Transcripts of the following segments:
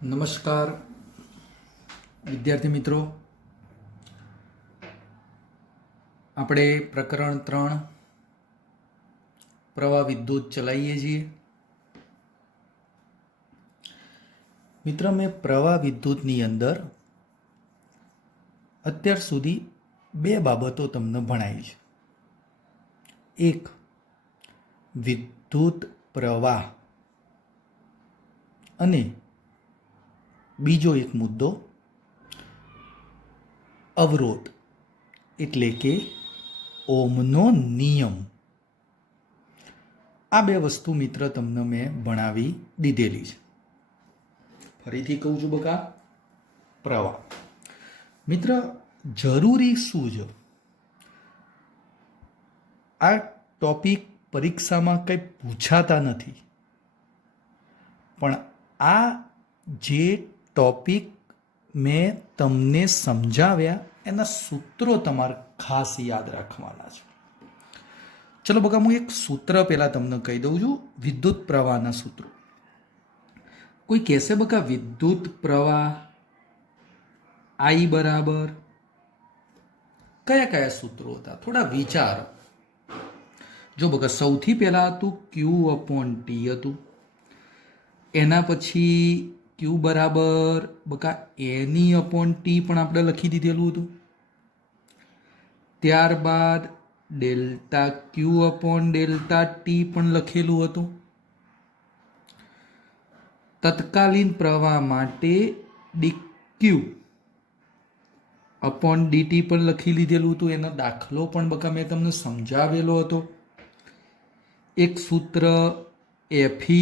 નમસ્કાર વિદ્યાર્થી મિત્રો, આપણે પ્રકરણ 3 પ્રવાહ વિદ્યુત ચલાવીએ છીએ. મિત્ર, મેં પ્રવાહ વિદ્યુતની અંદર અત્યાર સુધી બે બાબતો તમને ભણાવી છે. એક વિદ્યુત પ્રવાહ અને બીજો એક મુદ્દો અવરોધ એટલે કે ઓહમનો નિયમ. આ બે વસ્તુ મિત્ર તમને મેં ભણાવી દીધેલી છે. ફરીથી કહું છું બકા, પ્રવાહ. મિત્ર, જરૂરી શું છે? આ ટોપિક પરીક્ષામાં કંઈ પૂછાતા નથી, પણ આ જે ટોપિક મેં તમને સમજાવ્યા એના સૂત્રો તમારે ખાસ યાદ રાખવાના છે. ચલો બકા, હું એક સૂત્ર પહેલાં તમને કહી દઉં છું, વિદ્યુત પ્રવાહના સૂત્રો. કોઈ કહેશે બકા વિદ્યુત પ્રવાહ I બરાબર કયા કયા સૂત્રો હતા? થોડા વિચારો. જો બકા, સૌથી પહેલાં હતું Q/T હતું. એના પછી Q બરાબર બકા NE/T પણ આપણે લખી દીધેલું હતું. ત્યારબાદ ડેલ્ટા Q/Δt પણ લખેલું હતું. તત્કાલીન પ્રવાહ માટે dQ/dt પણ લખી લીધેલું હતું. એનો દાખલો પણ બકા મેં તમને સમજાવેલો હતો. એક સૂત્ર Fe,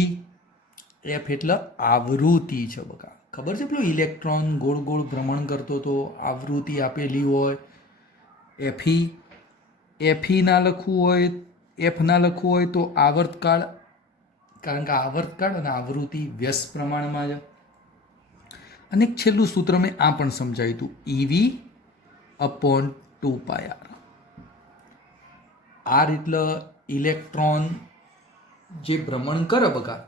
F એટલે આવૃત્તિ છે બકા. ખબર છે? પેલો ઇલેક્ટ્રોન ગોળ ગોળ ભ્રમણ કરતો હતો, આવૃત્તિ આપેલી હોય. Fe ના લખવું હોય, F ના લખવું હોય તો આવર્તકાળ, કારણ કે આવર્તકાળ અને આવૃત્તિ વ્યસ્ત પ્રમાણમાં છે. અને એક છેલ્લું સૂત્ર મેં આ પણ સમજાવ્યું હતું, EV/2πr. R એટલે ઇલેક્ટ્રોન જે ભ્રમણ કરે બકા,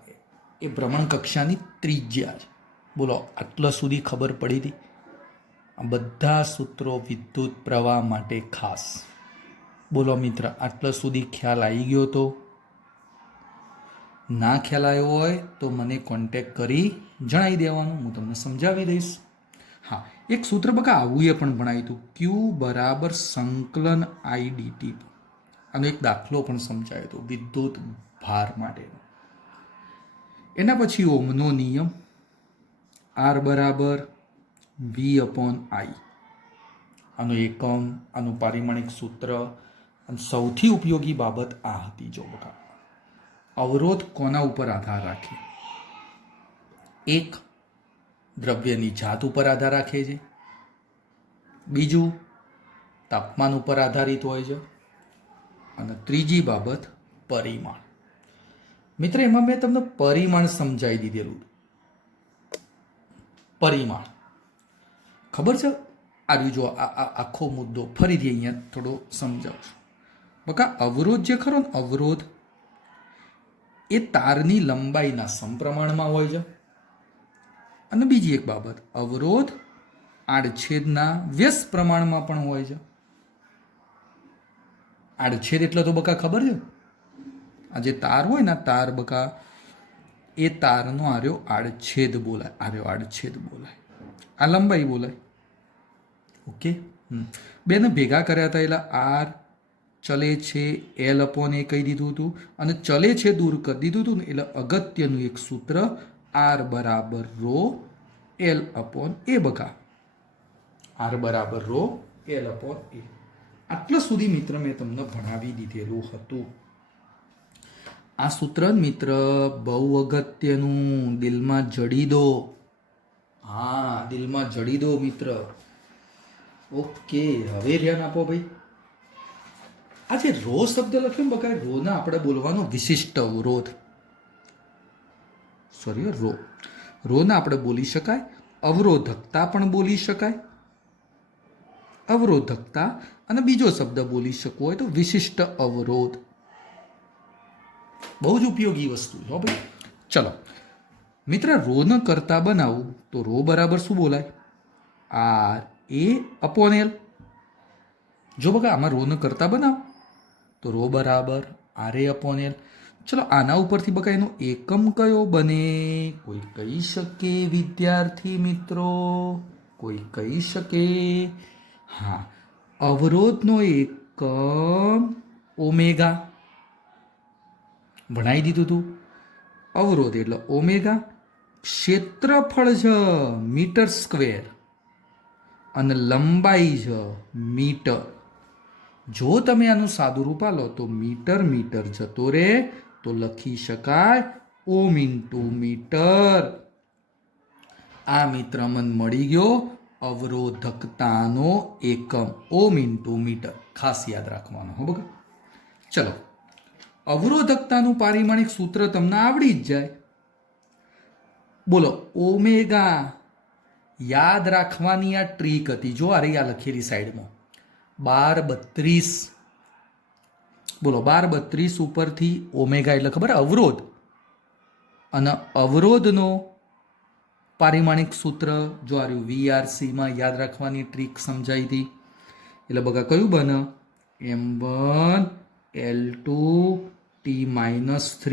એ ભ્રમણ કક્ષાની ત્રિજ્યા છે. બોલો, આટલા સુધી ખબર પડી હતી? આ બધા સૂત્રો વિદ્યુત પ્રવાહ માટે ખાસ. બોલો મિત્ર, આટલા સુધી ખ્યાલ આવી ગયો તો? ના ખ્યાલ આવ્યો હોય તો મને કોન્ટેક્ટ કરી જણાવી દેવાનું, હું તમને સમજાવી દઈશ. હા, એક સૂત્ર બકા આવું એ પણ ભણાવ્યું હતું, Q બરાબર સંકલન IDT. આનો એક દાખલો પણ સમજાયો હતો વિદ્યુત ભાર માટેનો. એના પછી ઓહમનો નિયમ, R બરાબર V/I. આનો એકમ, આનું પારિમાણિક સૂત્ર. અને સૌથી ઉપયોગી બાબત આ હતી. જો બકા, અવરોધ કોના ઉપર આધાર રાખે? એક, દ્રવ્યની જાત ઉપર આધાર રાખે છે. બીજું, તાપમાન ઉપર આધારિત હોય છે. અને ત્રીજી બાબત, પરિમાણ. મિત્ર, એમાં મેં તમને પરિમાણ સમજાવી દીધેલું. પરિમાણ ખબર છે? આવ્યું જો આખો મુદ્દો ફરીથી અહીંયા થોડો સમજાવશું બકા. અવરોધ જે ખરો ને, અવરોધ એ તારની લંબાઈના સમપ્રમાણમાં હોય છે. અને બીજી એક બાબત, અવરોધ આડછેદના વ્યસ્ત પ્રમાણમાં પણ હોય છે. આડછેદ એટલે તો બકા ખબર છે, આ જે તાર હોય ને, તાર બકા, એ તારનો આર્યો આડછેદ બોલાય. આર્યો આડછેદ બોલાય, આ લંબાઈ બોલાય. ઓકે, બેને ભેગા કર્યા હતા એટલે R ચલે છે L/A કહી દીધું હતું. અને ચલે છે દૂર કરી દીધું હતું ને, એટલે અગત્યનું એક સૂત્ર R બરાબર ρ L/A બકા. R બરાબર ρ L/A. આટલા સુધી મિત્ર મેં તમને ભણાવી દીધેલું હતું. આ સૂત્ર મિત્ર બહુ અગત્યનું, દિલમાં જડી દો. હા, દિલમાં જડી દો મિત્ર. ઓકે, હવે ધ્યાન આપો ભાઈ. આ જે રો શબ્દ લખ્યો ને બકા, રોના આપણે બોલવાનો વિશિષ્ટ અવરોધ. સોરી, રોના આપણે બોલી શકાય, અવરોધકતા પણ બોલી શકાય. અવરોધકતા અને બીજો શબ્દ બોલી શકવો હોય તો વિશિષ્ટ અવરોધ. બહુ જ ઉપયોગી વસ્તુ છે ભાઈ. ચલો, મિત્ર રો ન કરતા બનાવું તો રો બરાબર શું બોલાય? આર એ અપોન એલ. જો બકા આમાં રો ન કરતા બનાવ તો રો બરાબર આર એ અપોન એલ. ચલો આના ઉપરથી બકા એનો એકમ કયો બને? કોઈ કહી શકે વિદ્યાર્થી મિત્રો? કોઈ કહી શકે? હા, અવરોધનો એકમ ઓમેગા. ભણાવી દીધું તું. અવરોધ એટલે ઓમેગા. ક્ષેત્રફળ છે મીટર સ્ક્વેર અને લંબાઈ છે મીટર. જો તમે આનું સાદું રૂપ આલો તો મીટર મીટર જતો રે તો લખી શકાય ઓમ ઇન્ટુ મીટર. આ મિત્ર મન મળી ગયો અવરોધકતાનો એકમ ઓમ ઇન્ટુ મીટર. ખાસ યાદ રાખવાનું હો બકા. ચલો, અવરોધકતાનું પારિમાણિક સૂત્ર તમને આવડી જ જાય. બોલો, ઓમેગા. યાદ રાખવાની આ ટ્રીક હતી. જો આ રહી આ લખેલી સાઈડમાં 1232. બોલો, 1232 ઉપરથી ઓમેગા એટલે ખબર અવરોધ, અને અવરોધનો પારિમાણિક સૂત્ર જો આ રહ્યું VRCમાં યાદ રાખવાની ટ્રીક સમજાઈ હતી. એટલે બગા કયું બને? M1 L2 T-3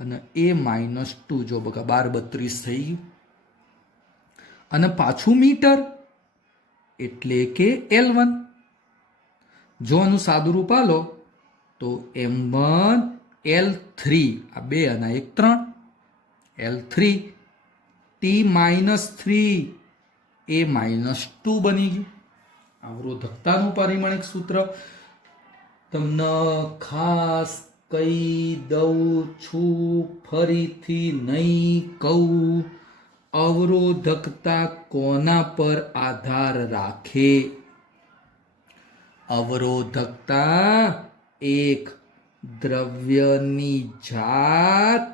અને A-2. જો બગા 1232 થઈ ગયું. અને પાછું મીટર એટલે કે L1. જો આનું સાદું રૂપ આલો તો M1 L3, આ 2 અને 1 3, L3 T-3 A-2 બની ગયું. અવરોધકતાનું પારિમાણિક સૂત્ર તમને ખાસ કહી દઉં છું, ફરીથી નહીં કહું. અવરોધકતા કોના પર આધાર રાખે? અવરોધકતા એક દ્રવ્યની જાત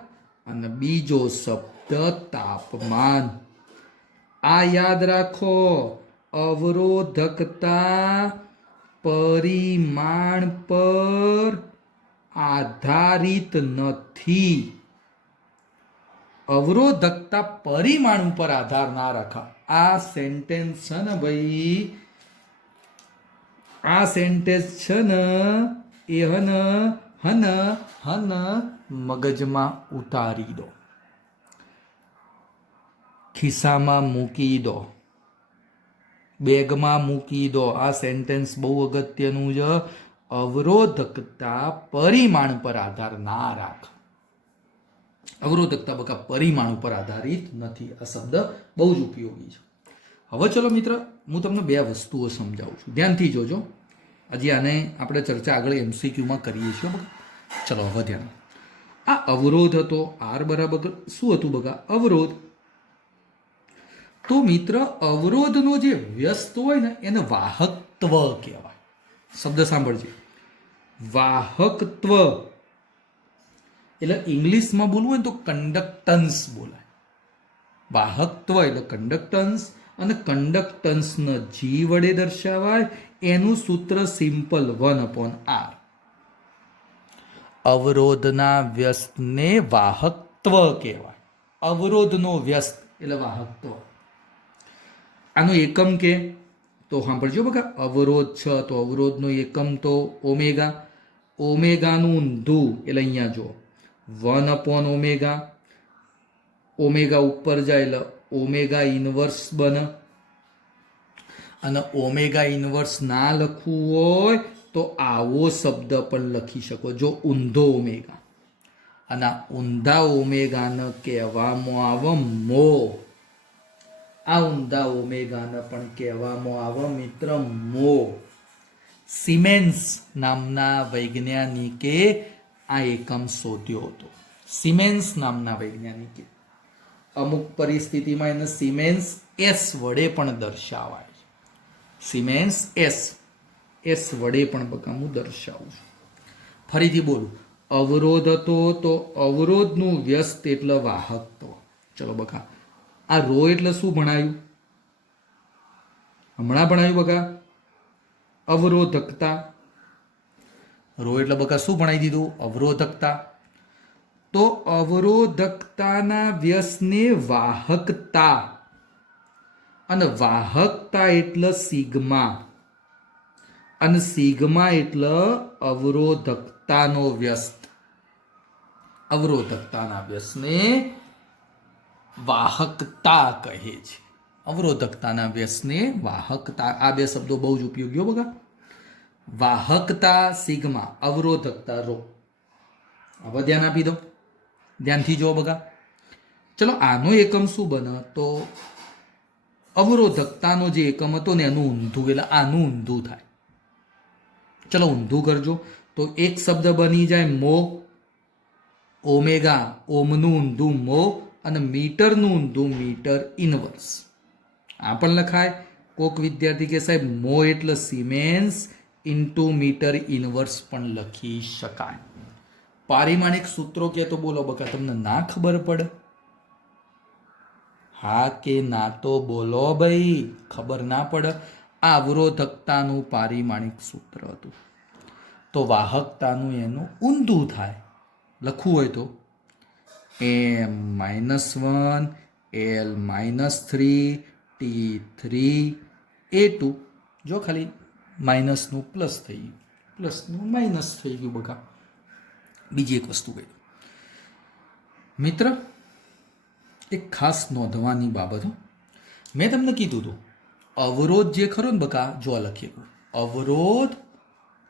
અને બીજો શબ્દ તાપમાન. આ યાદ રાખો, અવરોધકતા પરિમાણ પર આધારિત નથી. અવરોધકતા પરિમાણ ઉપર આધાર ના રાખા. આ સેન્ટેન્સ છે ને ભાઈ, આ સેન્ટેન્સ છે ને એ હન મગજમાં ઉતારી દો, ખિસ્સામાં મૂકી દો, બેગમાં મૂકી દો. આ સેન્ટેન્સ બહુ અગત્યનું છે. અવરોધકતા પરિમાણ પર આધાર ના રાખ. અવરોધકતા બકા પરિમાણ ઉપર આધારિત નથી. આ શબ્દ બહુ જ ઉપયોગી છે. હવે ચલો મિત્ર, હું તમને બે વસ્તુઓ સમજાવું છું, ધ્યાનથી જોજો. હજી આને આપણે ચર્ચા આગળ MCQમાં કરીએ છીએ બકા. ચલો હવે ધ્યાન. આ અવરોધ હતો, આર બરાબર શું હતું બકા? અવરોધ. તો મિત્ર અવરોધનો જે વ્યસ્ત હોય ને એને વાહકત્વ કહેવાય. શબ્દ સાંભળજો, વાહકત્વ. એટલે ઇંગ્લિશમાં બોલવું હોય તો કંડક્ટન્સ બોલાય. વાહકત્વ એટલે કંડક્ટન્સ, અને કંડક્ટન્સને જી વડે દર્શાવાય. એનું સૂત્ર સિમ્પલ 1/r. અવરોધના વ્યસ્તને વાહકત્વ કહેવાય. અવરોધનો વ્યસ્ત એટલે વાહકત્વ. આનો એકમ કે તો સાંભળજો બકા, અવરોધ છે તો અવરોધનો એકમ તો ઓમેગા. ઓમેગાનું ઊંધું એટલે અહીંયા જો 1/ઓમેગા. ઓમેગા ઉપર જાય એટલે ઓમેગા ઇનવર્સ બને. અને ઓમેગા ઇનવર્સ ના લખવું હોય તો આવો શબ્દ પણ લખી શકો, જો ઊંધો ઓમેગા. અને ઊંધા ઓમેગાને કહેવામાં આવે મો. આ ઊંધા ઓમેગાને પણ કહેવામાં આવે મિત્ર મો. સિમેન્સ નામના વૈજ્ઞાનિકે આ એકમ શોધ્યો હતો. સિમેન્સ નામના વૈજ્ઞાનિકે. અમુક પરિસ્થિતિમાં એને સિમેન્સ એસ વડે પણ દર્શાવાય. સિમેન્સ એસ વડે પણ બકા હું દર્શાવું છું. ફરીથી બોલું, અવરોધ હતો તો અવરોધનું વ્યસ્ત એટલે વાહકત્વ. ચલો બકા, આ રો એટલે શું ભણાયું? હમણાં ભણાયું બકા, અવરોધકતા. રો એટલે બકા શું ભણાવી દીધું? અવરોધકતા. તો અવરોધકતાના વ્યસ્તને વાહકતા, અને વાહકતા એટલે સિગ્મા, અને સિગ્મા એટલે અવરોધકતાનો વ્યસ્ત. અવરોધકતાના વ્યસ્તને વાહકતા કહે છે. અવરોધકતાના વ્યસ્તને વાહકતા. આ બે શબ્દો બહુ જ ઉપયોગી હો બગા. વાહકતા સિગ્મા, અવરોધકતા રો. હવે ધ્યાન આપી દો, ધ્યાનથી જો બગા. ચલો આનો એકમ શું બને? તો અવરોધકતાનો જે એકમ હતો ને એનું ઊંધું, એટલે આનું ઊંધું થાય. ચલો ઊંધું કરજો તો એક શબ્દ બની જાય મો, ઓમેગા, ઓમનું ઊંધું મો, અને મીટરનું ઊંધું મીટર ઇનવર્સ. આ પણ લખાય. કોક વિદ્યાર્થી કે સાહેબ મો એટલે સિમેન્સ ઇન્ટુ મીટર ઇનવર્સ પણ લખી શકાય. પારિમાણિક સૂત્રો કે તો બોલો બકા, તમને ના ખબર પડે? હા કે ના તો બોલો ભાઈ, ખબર ના પડે. આ અવરોધકતાનું પારિમાણિક સૂત્ર હતું. તો વાહકતાનું એનું ઊંધું થાય. લખવું હોય તો M-1 L-3 T3 A2. જો ખાલી માઇનસનું પ્લસ થઈ ગયું, પ્લસનું માઇનસ થઈ ગયું બકા. બીજી એક વસ્તુ કહી દઉં મિત્ર, એક ખાસ નોંધવાની બાબત. મેં તમને કીધું હતું અવરોધ જે ખરો ને બકા, જો લખીએ અવરોધ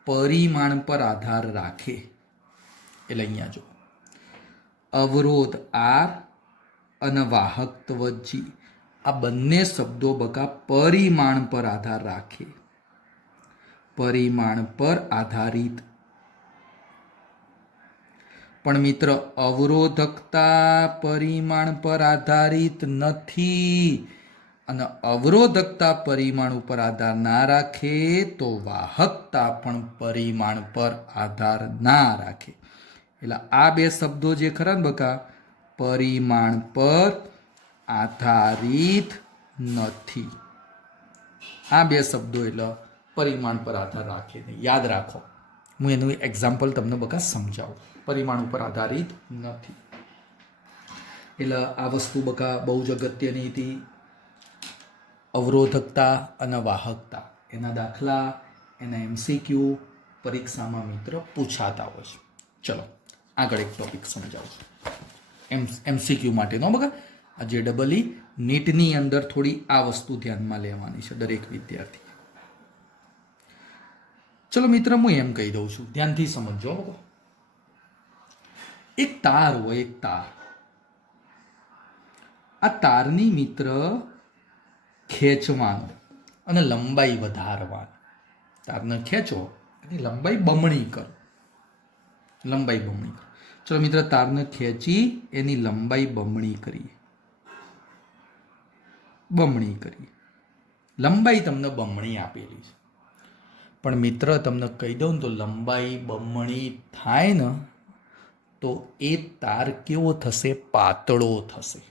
પરિમાણ પર આધાર રાખે. એટલે અહીંયા જો અવરોધ R અને વાહકત્વ G, આ બંને શબ્દો બકા પરિમાણ પર આધાર રાખે. પરિમાણ પર આધારિત. પણ મિત્ર અવરોધકતા પરિમાણ પર આધારિત નથી, અને અવરોધકતા પરિમાણ ઉપર આધાર ના રાખે તો વાહકતા પણ પરિમાણ પર આધાર ના રાખે. એટલે આ બે શબ્દો જે ખરા ને બકા, પરિમાણ પર આધારિત નથી. આ બે શબ્દો એટલે પરિમાણ પર આધાર રાખે નહીં. યાદ રાખો, હું એનું એક્ઝામ્પલ તમને બકા સમજાવું. પરિમાણ ઉપર આધારિત નથી. એટલે આ વસ્તુ બકા બહુ જ અગત્યની હતી. અવરોધકતા અને વાહકતા, એના દાખલા, એના MCQ પરીક્ષામાં મિત્ર પૂછાતા હોય છે. ચલો આગળ એક ટોપિક સમજાવું છું MCQ માટેનો બકા. આ JEE નીટની અંદર થોડી આ વસ્તુ ધ્યાનમાં લેવાની છે દરેક વિદ્યાર્થી. ચલો મિત્ર હું એમ કહી દઉં છું, ધ્યાનથી સમજો બકા. એક તાર હોય, એક તાર. આ તારની મિત્ર ખેંચવાનું અને લંબાઈ વધારવાની. તારને ખેંચો એની લંબાઈ બમણી કરો. લંબાઈ બમણી કરો. ચલો મિત્ર તારને ખેંચી એની લંબાઈ બમણી કરીએ. બમણી કરીએ. લંબાઈ તમને બમણી આપેલી છે. પણ મિત્ર તમને કહી દઉં ને તો લંબાઈ બમણી થાય ને તો એ તાર કેવો થશે? પાતળો થશે.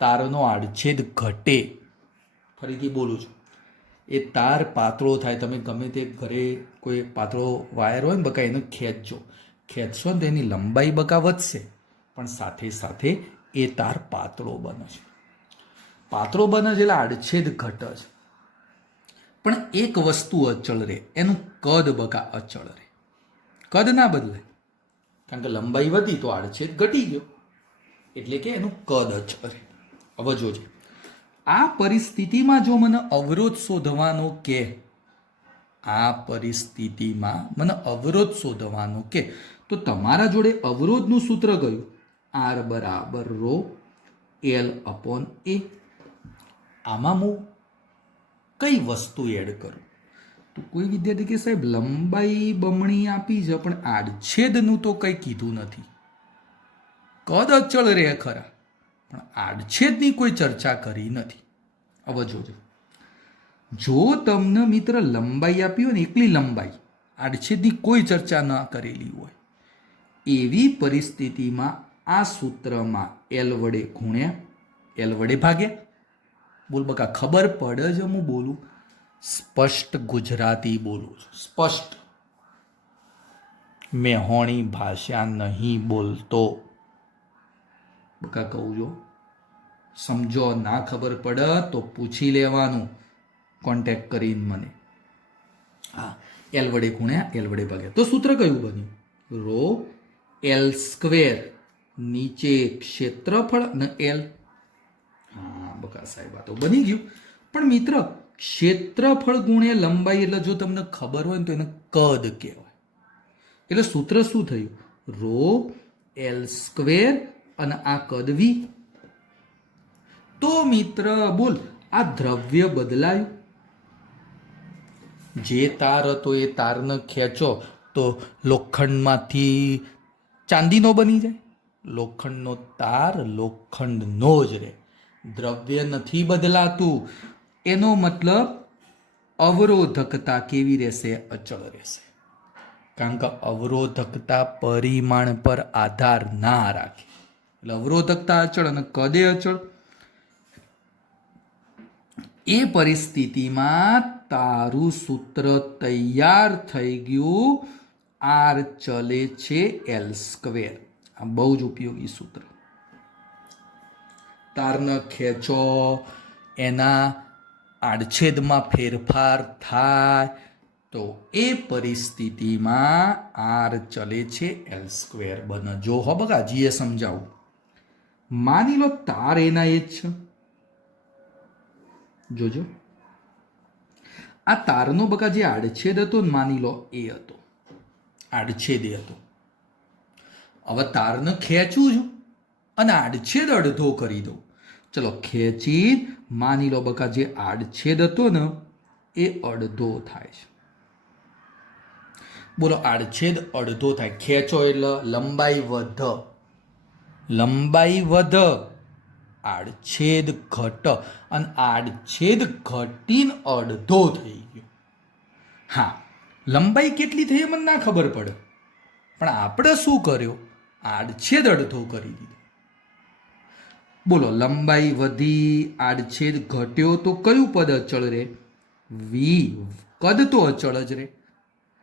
તારનો આડછેદ ઘટે. ફરીથી બોલું છું, એ તાર પાતળો થાય. તમે ગમે તે ઘરે કોઈ પાતળો વાયર હોય ને બકા, એને ખેંચજો. ખેંચશો ને તો એની લંબાઈ બકા વધશે, પણ સાથે સાથે એ તાર પાતળો બને છે. પાતળો બને છે એટલે આડછેદ ઘટે છે. પણ એક વસ્તુ અચળ રહે, એનું કદ બકા અચળ રહે. કદ ના બદલાય, કારણ કે લંબાઈ વધી તો આડછેદ ઘટી ગયો, એટલે કે એનું કદ અચળ રહે. હવે જોજે, આ પરિસ્થિતિમાં જો મને અવરોધ શોધવાનો કે, આ પરિસ્થિતિમાં મને અવરોધ શોધવાનો કે, તો તમારા જોડે અવરોધનું સૂત્ર કયું? R બરાબર રો L/A. આમાં હું કઈ વસ્તુ એડ કરું? તો કોઈ વિદ્યાર્થી કે સાહેબ લંબાઈ બમણી આપી છે, પણ આડછેદનું તો કંઈ કીધું નથી. કદ અચળ રહે ખરા, પણ આડછેદની કોઈ ચર્ચા કરી નથી. હવે જોજો, જો તમને મિત્ર લંબાઈ આપી હોય ને, એકલી લંબાઈ, આડછેદની કોઈ ચર્ચા ન કરેલી હોય, એવી પરિસ્થિતિમાં આ સૂત્રમાં L વડે ગુણ્યા, L વડે ભાગ્યા. બોલ બકા, ખબર પડે છે હું બોલું? સ્પષ્ટ ગુજરાતી બોલું છું, સ્પષ્ટ. મેહોણી ભાષા નહીં બોલતો. બકા કહું જો, સમજો, ના ખબર પડે તો પૂછી લેવાનું કોન્ટેક્ટ કરીને મને. હા, એલ વડે ગુણ્યા એલ વડે ભાગ્યા. તો સૂત્ર કયું બન્યું? રો એલ સ્ક્વેર, નીચે ક્ષેત્રફળ અને એલ. હા બકા સાહેબ, આ તો બની ગયું. પણ મિત્ર, ક્ષેત્રફળ ગુણ્યા લંબાઈ એટલે જો તમને ખબર હોય ને તો એને કદ કહેવાય. એટલે સૂત્ર શું થયું? રો એલ સ્ક્વેર અને આ કદ વી. તો મિત્ર બોલ, આ દ્રવ્ય બદલાયું. જે તાર હતો એ તારને ખેંચો તો લોખંડમાંથી ચાંદીનો બની જાય. લોખંડનો તાર લોખંડનો જ રહે. દ્રવ્ય નથી બદલાતું. એનો મતલબ અવરોધકતા કેવી રહેશે? અચળ રહેશે. કારણ કે અવરોધકતા પરિમાણ પર આધાર ના રાખે. એટલે અવરોધકતા અચળ અને કદે અચળ. એ પરિસ્થિતિમાં તારું સૂત્ર તૈયાર થઈ ગયું. આર ચલે છે એલ સ્ક્વેર. આ બહુ જ ઉપયોગી સૂત્ર. તારને ખેંચો, એના આડછેદમાં ફેરફાર થાય તો એ પરિસ્થિતિમાં આર ચલે છે એલ સ્ક્વેર બને. જો હો બગા, જીએ સમજાવું. માની લો તાર એના એ જ છે. જોજો, આ તારનો બકા જે આડછેદ હતો ને, માની લો એ હતો, આડછેદ એ હતો. હવે તારને ખેંચું છું અને આડછેદ અડધો કરી દઉં. ચલો ખેંચી, માની લો બકા જે આડછેદ હતો ને એ અડધો થાય છે. બોલો, આડછેદ અડધો થાય. ખેંચો એટલે લંબાઈ વધ, લંબાઈ વધ, આડછેદ ઘટ, અને આડછેદ ઘટીને અડધો થઈ ગયો. હા, લંબાઈ કેટલી થઈ મને ના ખબર પડે, પણ આપણે શું કર્યો? આડછેદ અડધો કરી દીધો. બોલો, લંબાઈ વધી, આડછેદ ઘટ્યો તો કયું પદ અચળ રહે? વી. કદ તો અચળ જ રહે.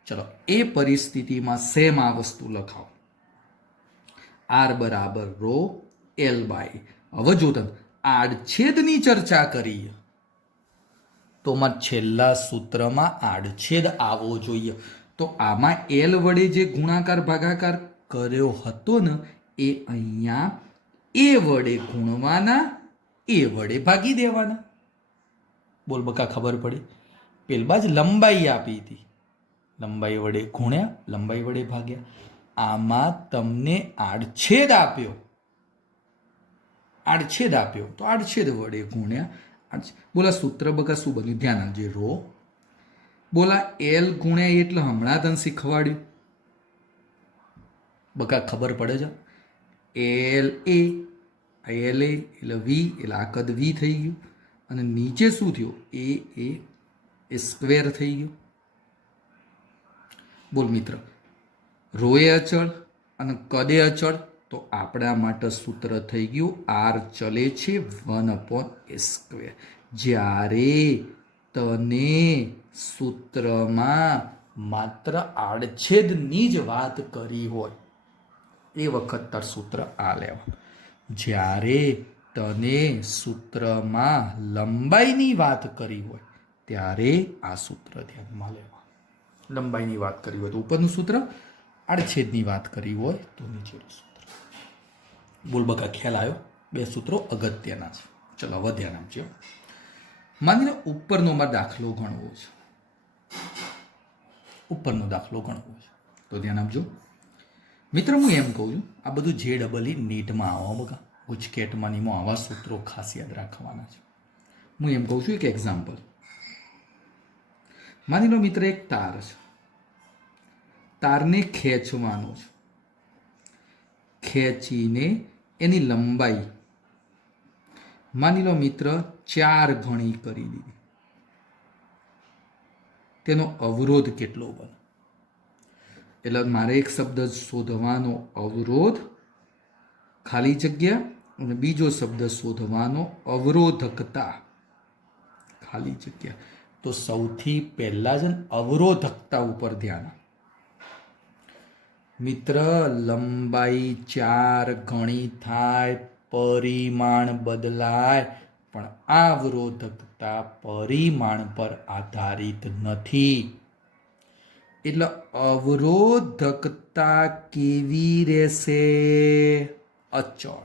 ચલો, એ પરિસ્થિતિમાં સેમ આ વસ્તુ લખાવો. આર બરાબર રો એલ બાય. હવે જો તમે આડછેદની ચર્ચા કરીએ તો છેલ્લા સૂત્રમાં આડછેદ આવવો જોઈએ. તો આમાં એલ વડે જે ગુણાકાર ભાગાકાર કર્યો હતો ને, એ અહીંયા એ વડે ગુણવાના, એ વડે ભાગી દેવાના. બોલ બકા, ખબર પડી? પેલમાં જ લંબાઈ આપી હતી, લંબાઈ વડે ગુણ્યા, લંબાઈ વડે ભાગ્યા. આમાં તમને આડછેદ આપ્યો, આડછેદ આપ્યો તો આડછેદ વડે ગુણ્યા. બોલા સૂત્ર બકા શું બન્યું? ધ્યાન આપજે. રો બોલા એલ ગુણ્યા એટલે હમણાં તને શીખવાડ્યું બકા, ખબર પડે છે? એલ એ, એલ એ એટલે વી, એટલે આ કદ વી થઈ ગયું. અને નીચે શું થયું? એ સ્ક્વેર થઈ ગયું. બોલ મિત્ર, રોએ અચળ અને કદે અચળ. તો આપણા માટે સૂત્ર થઈ ગયું આર ચલે છે 1/a². જ્યારે તને સૂત્રમાં માત્ર આડછેદની જ વાત કરી હોય એ વખત તાર સૂત્ર આ લેવા. જ્યારે તને સૂત્રમાં લંબાઈની વાત કરી હોય ત્યારે આ સૂત્ર ધ્યાનમાં લેવા. લંબાઈની વાત કરી હોય તો ઉપરનું સૂત્ર, આડછેદની વાત કરી હોય તો નીચેનું સૂત્ર. બોલ બકા, ખ્યાલ આવ્યો? બે સૂત્રો અગત્યના છે. ચલો હવે ધ્યાન આપજો. માની લો ઉપરનો મારે દાખલો ગણવો છે, ઉપરનો દાખલો ગણવો છે. તો ધ્યાન આપજો મિત્ર. હું એમ કહું છું, આ બધું જે ડબલ નીટમાં આવો બકા, ગુજકેટમાં નીમાં આવા સૂત્રો ખાસ યાદ રાખવાના છે. હું એમ કહું છું એક એક્ઝામ્પલ. માની લો મિત્ર એક તાર છે, તારને ખેંચવાનો છે. ખેંચીને એની લંબાઈ માની લો મિત્ર 4 ગણી કરી દીધી. તેનો અવરોધ કેટલો બને? એટલે મારે એક શબ્દ શોધવાનો અવરોધ, ખાલી જગ્યા, અને બીજો શબ્દ શોધવાનો અવરોધકતા, ખાલી જગ્યા. તો સૌથી પહેલા જ અવરોધકતા ઉપર ધ્યાન. મિત્ર, લંબાઈ 4 ગણી થાય, પરિમાણ બદલાય, પણ અવરોધકતા પરિમાણ પર આધારિત નથી. એટલે અવરોધકતા કેવી રહેશે? અચળ.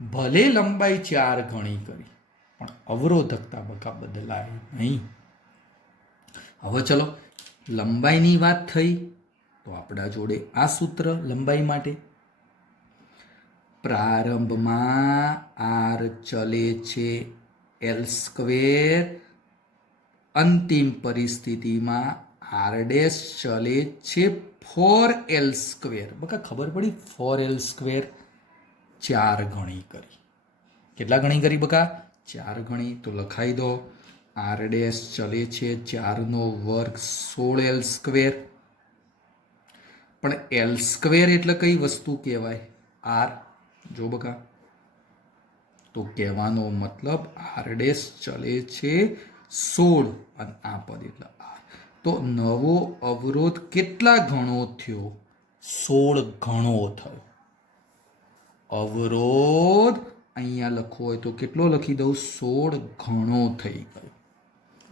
ભલે લંબાઈ 4 ગણી કરી, પણ અવરોધકતા બકા બદલાય નહીં. હવે ચલો, લંબાઈની વાત થઈ તો આપણા જોડે આ સૂત્ર લંબાઈ માટે. પ્રારંભમાં આર ચલે છે એલ સ્ક્વેર, અંતિમ પરિસ્થિતિમાં આર ડેશ ચલે છે 4l સ્ક્વેર. બકા ખબર પડી? 4l સ્ક્વેર 4 ગણી કરી. કેટલા ગણી કરી બકા? 4 ગણી. તો લખાઈ દો, આર ડેશ ચલે છે 4નો વર્ગ 16l સ્ક્વેર. પણ એલ સ્ક્વેર એટલે કઈ વસ્તુ કહેવાય? આર. જો બકા, તો કહેવાનો મતલબ આર ડેશ ચલે છે 16 અને આ પદ એટલે આર. તો નવો અવરોધ કેટલા ગણો થયો? 16 ગણો થયો. અવરોધ અહીંયા લખવો હોય તો કેટલો લખી દઉં? 16 ગણો થઈ ગયો.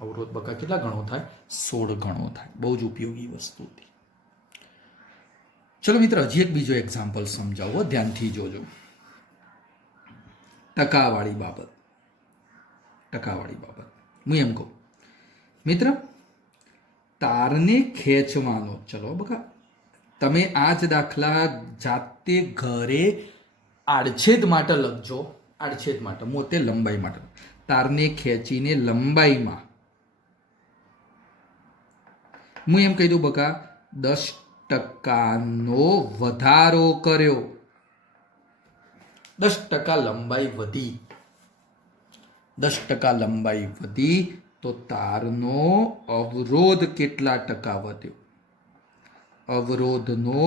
અવરોધ બકા કેટલા ગણો થાય? 16 ગણો થાય. બહુ જ ઉપયોગી વસ્તુ હતી. ચલો મિત્ર, હજી એક બીજો એક્ઝામ્પલ સમજાવો, ધ્યાનથી જોજો. ટકાવાળી બાબત. હું એમ કહું મિત્ર, તારને ખેંચવાનો. ચલો બકા, તમે આ જ દાખલા જાતે ઘરે આડછેદ માટે લખજો. આડછેદ માટે, મોટે લંબાઈ માટે. તારને ખેંચીને લંબાઈમાં હું એમ કહી દઉં બકા, 10% વધારો કર્યો. 10% લંબાઈ વધી. 10% લંબાઈ વધી તો તારનો અવરોધ કેટલા ટકા વધ્યો? અવરોધનો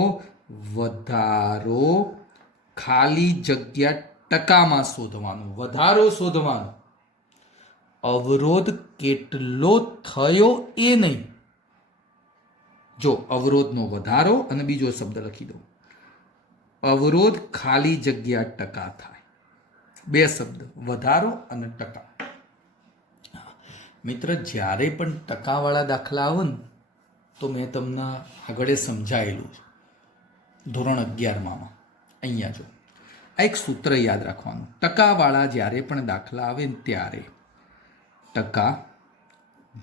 વધારો ખાલી જગ્યા ટકામાં શોધવાનો. વધારો શોધવાનો. અવરોધ કેટલો થયો એ નહીં. જો અવરોધનો વધારો અને બીજો શબ્દ લખી દો, અવરોધ ખાલી જગ્યા ટકા થાય. બે શબ્દ, વધારો અને ટકા. મિત્ર, જ્યારે પણ ટકાવાળા દાખલા આવે ને તો મેં તમને આગળ સમજાયેલું છે ધોરણ 11માં. અહીંયા જો આ એક સૂત્ર યાદ રાખવાનું. ટકાવાળા જ્યારે પણ દાખલા આવે ને ત્યારે ટકા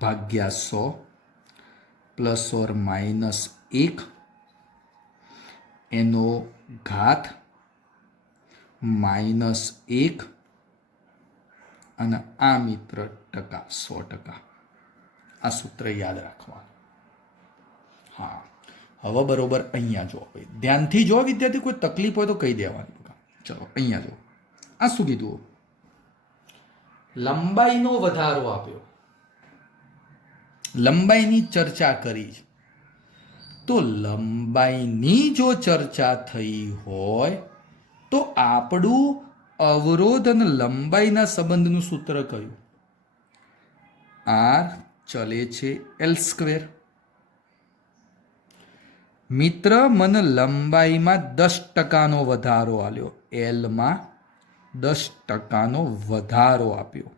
ભાગ્યા 100 પ્લસ ઓર માઇનસ 1 એનો ઘાત -1 અને આ મિત્ર ટકા, 100%. આ સૂત્ર યાદ રાખવાનું. હા, હવે બરોબર અહીંયા જો, ધ્યાનથી જો વિદ્યાર્થી, કોઈ તકલીફ હોય તો કહી દેવાની. ચલો અહીંયા જો, આ શું કીધું? લંબાઈનો વધારો આપ્યો. લંબાઈની ચર્ચા કરી. તો લંબાઈની જો ચર્ચા થઈ હોય તો આપણું અવરોધ અને લંબાઈના સંબંધનું સૂત્ર કયું? આર ચલે છે એલ સ્ક્વેર. મિત્ર, મને લંબાઈમાં 10%નો વધારો આપ્યો. એલમાં 10%નો વધારો આપ્યો.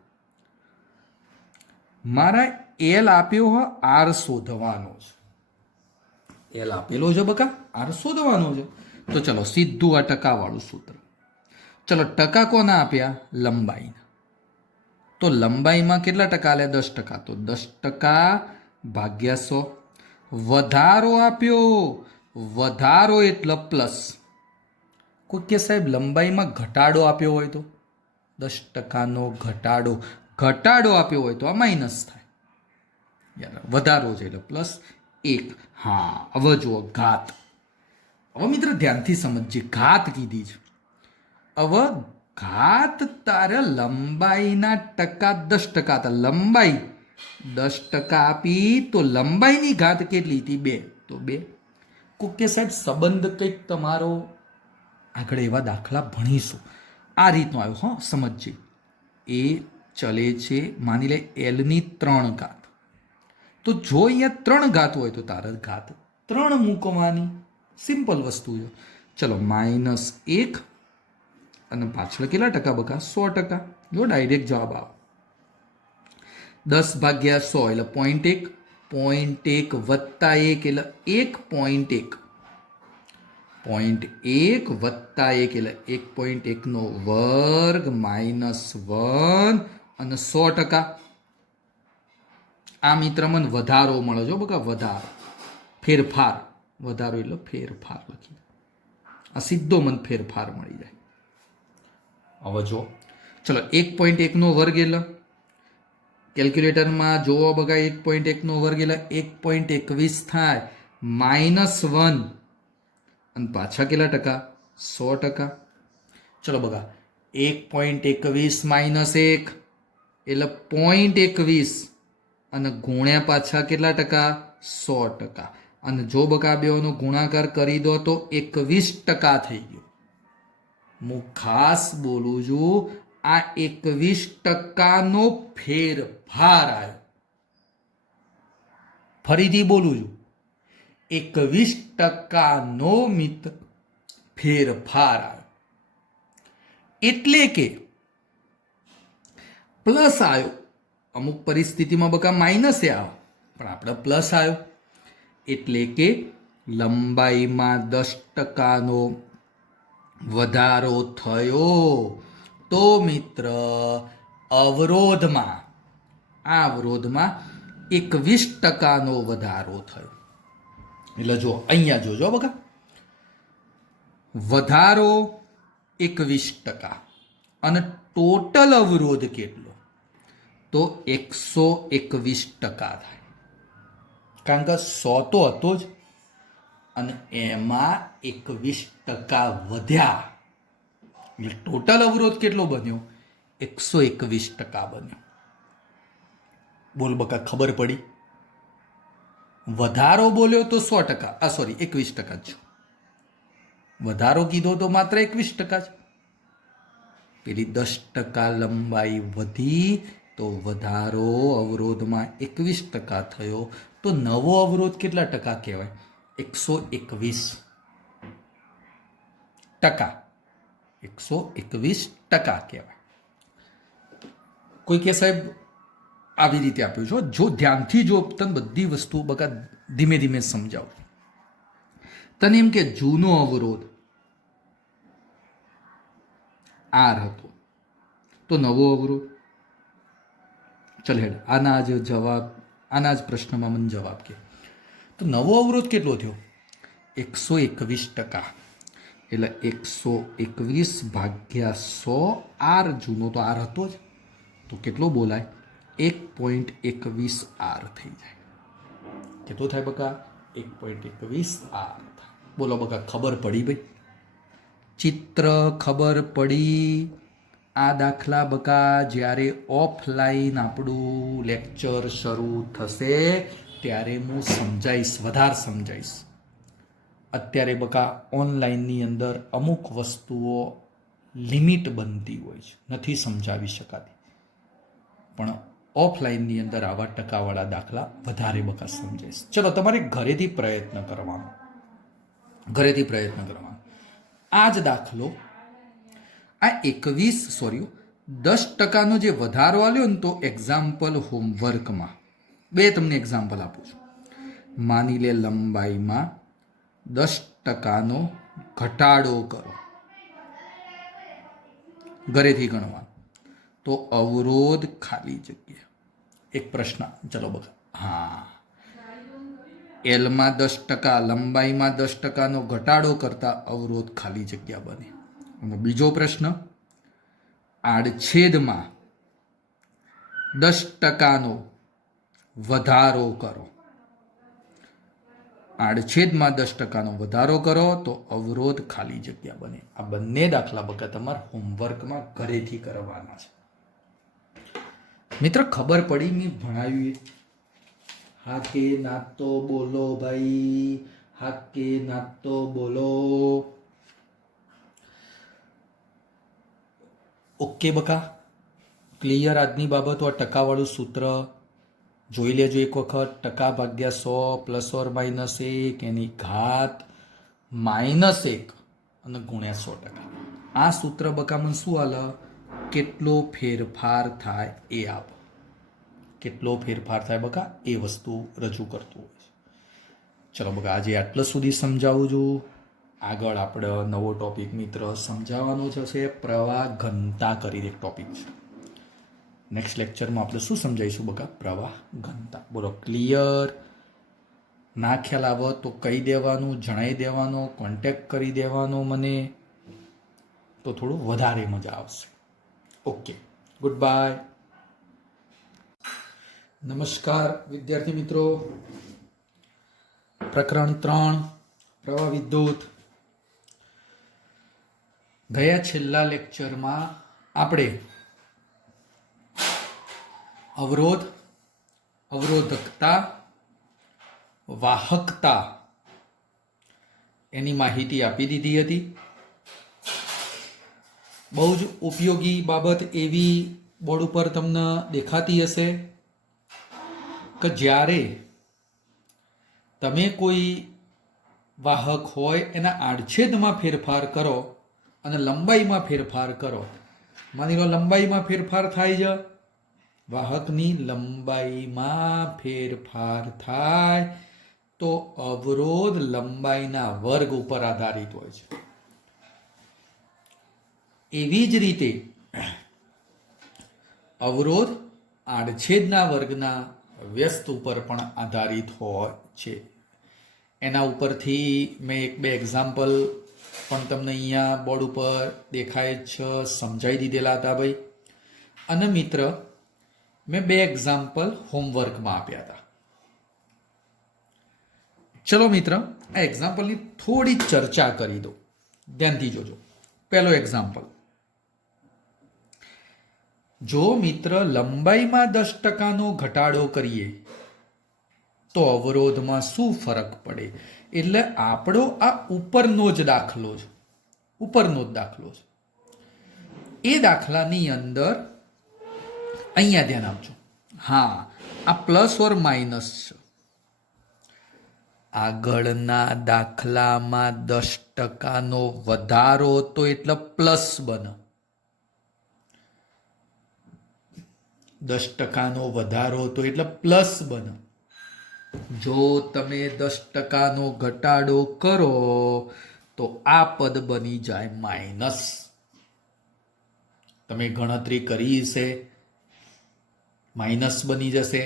મારા એલ આપ્યો હોય, આર શોધવાનો છે. એલ આપેલો છે બકા, આર શોધવાનો છે. તો ચલો સીધું આ ટકાવાળું સૂત્ર. ચલો ટકા કોના આપ્યા? લંબાઈના. તો લંબાઈમાં કેટલા ટકા આલ્યા? 10%. તો 10% ભાગ્યા 100. વધારો આપ્યો. વધારો એટલે પ્લસ. કોઈ કે સાહેબ લંબાઈમાં ઘટાડો આપ્યો હોય તો? 10%નો ઘટાડો. ઘટાડો આપ્યો હોય તો આ માઇનસ થાય. વધારો છે એટલે +1. હા, હવે જુઓ ઘાત. હવે મિત્ર ધ્યાનથી સમજીએ, ઘાત કીધી છે. હવે ઘાત તારે લંબાઈના ટકા 10% હતા. લંબાઈ 10% આપી તો લંબાઈની ઘાત કેટલી હતી? 2. તો 2. કોક કે સાહેબ સંબંધ કંઈક તમારો આગળ એવા દાખલા ભણીશું. આ રીતનો આવ્યો. હા, સમજીએ. એ ચલે છે માની લે એલની 3 ઘાત. તો જો અહીંયા 3 ઘાત હોય તો તારે ઘાત 3 મૂકવાની, સિમ્પલ વસ્તુ છે. ચલો -1 અને પાછળ કેટલા ટકા બકા? 100%. જો ડાયરેક્ટ જવાબ આવે. 10 ભાગ્યા 100 એટલે 0.1, 0.1 વત્તા 1 એટલે 1.1, 0.1 વત્તા 1 એટલે 1.1 નો વર્ગ -1 અને 100%. આ મિત્ર મને વધારો મળે જો બકા, વધારો, ફેરફાર. વધારો એટલે ફેરફાર લખીએ. આ સીધો મને ફેરફાર મળી જાય. હવે જો ચલો 1.1 નો વર્ગ એટલે કેલ્ક્યુલેટરમાં જોવો બગા, 1.1 નો વર્ગ એટલે 1.21 થાય, -1 અને પાછા કેટલા ટકા? 100%. ચલો બગા 1.21 -1 એટલે 0.21 અને ગુણ્યા પાછા કેટલા ટકા? 100%. અને જો બકા બેનો ગુણાકાર કરી દો તો 21% થઈ ગયો. હું ખાસ બોલું છું, આ 21%નો ફેરફાર આવ્યો. ફરીથી બોલું છું, 21%નો મિત્ર ફેરફાર આવ્યો. એટલે કે પ્લસ આવ્યો. અમુક પરિસ્થિતિમાં બકા માઇનસ આવે, પણ આપણે પ્લસ આવ્યો. એટલે કે લંબાઈમાં 10%નો વધારો થયો. તો મિત્ર અવરોધમાં, આ અવરોધમાં 21%નો વધારો થયો. એટલે જો અહીંયા જોજો બકા, વધારો 21% અને ટોટલ અવરોધ કેટલો? તો 121% થાય. કારણ કે 100 તો હતો જ અને એમાં 21% વધ્યા એટલે ટોટલ અવરોધ કેટલો બન્યો? 121% બન્યો. બોલ બકા, ખબર પડી? વધારો બોલ્યો તો 100%, સોરી 21% જ. વધારો કીધો તો માત્ર 21% જ. પેલી 10% લંબાઈ વધી તો વધારો અવરોધમાં 21% થયો. તો નવો અવરોધ કેટલા ટકા કહેવાય? 121%. 121% કહેવાય. કોઈ કે સાહેબ આવી રીતે આપ્યું છે, જો ધ્યાનથી જો તને બધી વસ્તુ બકા ધીમે ધીમે સમજાવું. તને એમ કે જૂનો અવરોધ R હતો, તો નવો અવરોધ, ચલ હેડ આના જ જવાબ, આના જ પ્રશ્નમાં મને જવાબ કે. તો નવો અવરોધ કેટલો થયો? 121%. એટલે 121 ભાગ્યા 100 R. જૂનો તો R હતો જ, તો કેટલો બોલાય? 1.21 R થઈ જાય. કેટલો થાય બકા? 1.21 R. બોલો બકા, ખબર પડી ભાઈ? ચિત્ર ખબર પડી? આ દાખલા બકા જ્યારે ઓફલાઈન આપણું લેક્ચર શરૂ થશે ત્યારે હું સમજાવીશ, વધારે સમજાવીશ. અત્યારે બકા ઓનલાઈનની અંદર અમુક વસ્તુઓ લિમિટ બનતી હોય છે, નથી સમજાવી શકાતી. પણ ઓફલાઈનની અંદર આવા ટકાવાળા દાખલા વધારે બકા સમજાઈશ. ચલો, તમારે ઘરેથી પ્રયત્ન કરવાનો, ઘરેથી પ્રયત્ન કરવાનો. આ જ દાખલો, આ 10%નો જે વધારો આવ્યો ને, તો એક્ઝામ્પલ હોમવર્કમાં બે તમને એક્ઝામ્પલ આપું છું. માની લે લંબાઈમાં 10%નો ઘટાડો કરો, ઘરેથી ગણવાનું. તો અવરોધ ખાલી જગ્યા. એક પ્રશ્ન, ચલો બકા. હા, એલમાં 10%, લંબાઈમાં 10%નો ઘટાડો કરતા અવરોધ ખાલી જગ્યા બને. અને બીજો પ્રશ્ન, આડછેદમાં 10%નો વધારો કરો. આડછેદમાં 10%નો વધારો કરો તો અવરોધ ખાલી જગ્યા બને. આ બંને દાખલા બકા તમારે હોમવર્કમાં ઘરેથી કરવાના છે. મિત્ર, ખબર પડી મેં ભણાવ્યું? હા કે ના તો બોલો ભાઈ, હા કે ના તો બોલો. ઓકે બકા, ક્લિયર આજની બાબતો? આ ટકાવાળું સૂત્ર જોઈ લેજો એક વખત. ટકા ભાગ્યા 100 પ્લસ ઓર માઇનસ 1 એની ઘાત -1 અને ગુણ્યા 100%. આ સૂત્ર બકામાં શું હાલે? કેટલો ફેરફાર થાય એ આપ. કેટલો ફેરફાર થાય બકા એ વસ્તુ રજૂ કરતું હોય છે. ચલો બકા આજે આટલા સુધી સમજાવું છું. આગળ આપણે નવો ટોપિક મિત્ર સમજાવવાનો છે, પ્રવાહ ઘનતા કરીને એક ટોપિક છે. નેક્સ્ટ લેક્ચરમાં આપણે શું સમજાવીશું બકા? પ્રવાહ ઘનતા. બોલો ક્લિયર? ના ખ્યાલ આવે તો કહી દેવાનું, જણાવી દેવાનો, કોન્ટેક્ટ કરી દેવાનો મને, તો થોડું વધારે મજા આવશે. Okay, good bye. નમસ્કાર વિદ્યાર્થી મિત્રો. પ્રકરણ 3 પ્રવાહ વિદ્યુત. ગયા છેલ્લા લેક્ચરમાં આપણે અવરોધ, અવરોધકતા, વાહકતા એની માહિતી આપી દીધી હતી. બહુ જ ઉપયોગી બાબત એવી બોર્ડ ઉપર તમને દેખાતી હશે કે જ્યારે તમે કોઈ વાહક હોય એના આડછેદમાં ફેરફાર કરો અને લંબાઈમાં ફેરફાર કરો. માની લો લંબાઈમાં ફેરફાર થાય છે, વાહકની લંબાઈમાં ફેરફાર થાય તો અવરોધ લંબાઈના વર્ગ ઉપર આધારિત હોય છે. એવી જ રીતે અવરોધ આડછેદના વર્ગના વ્યસ્ત ઉપર પણ આધારિત હોય છે. એના ઉપરથી મેં 1-2 એક્ઝામ્પલ પણ તમને અહીંયા બોર્ડ ઉપર દેખાય છે, સમજાવી દીધેલા હતા ભાઈ. અને મિત્ર મેં 2 એક્ઝામ્પલ હોમવર્કમાં આપ્યા હતા. ચલો મિત્ર આ એક્ઝામ્પલની થોડી ચર્ચા કરી દો, ધ્યાનથી જોજો. પહેલો એક્ઝામ્પલ, જો મિત્ર લંબાઈમાં 10% ઘટાડો કરીએ તો અવરોધમાં શું ફરક પડે? એટલે આપણો આ ઉપરનો જ દાખલો છે, ઉપરનો જ દાખલો છે. એ દાખલાની અંદર અહીંયા ધ્યાન આપજો. હા, આ પ્લસ ઓર માઇનસ છે. આગળના દાખલામાં 10%નો વધારો હતો એટલે પ્લસ બને. 10%નો વધારો હતો એટલે પ્લસ બને. જો તમે 10%નો ઘટાડો કરો તો આ પદ બની જાય માઇનસ. તમે ગણતરી કરી છે, માઇનસ બની જશે.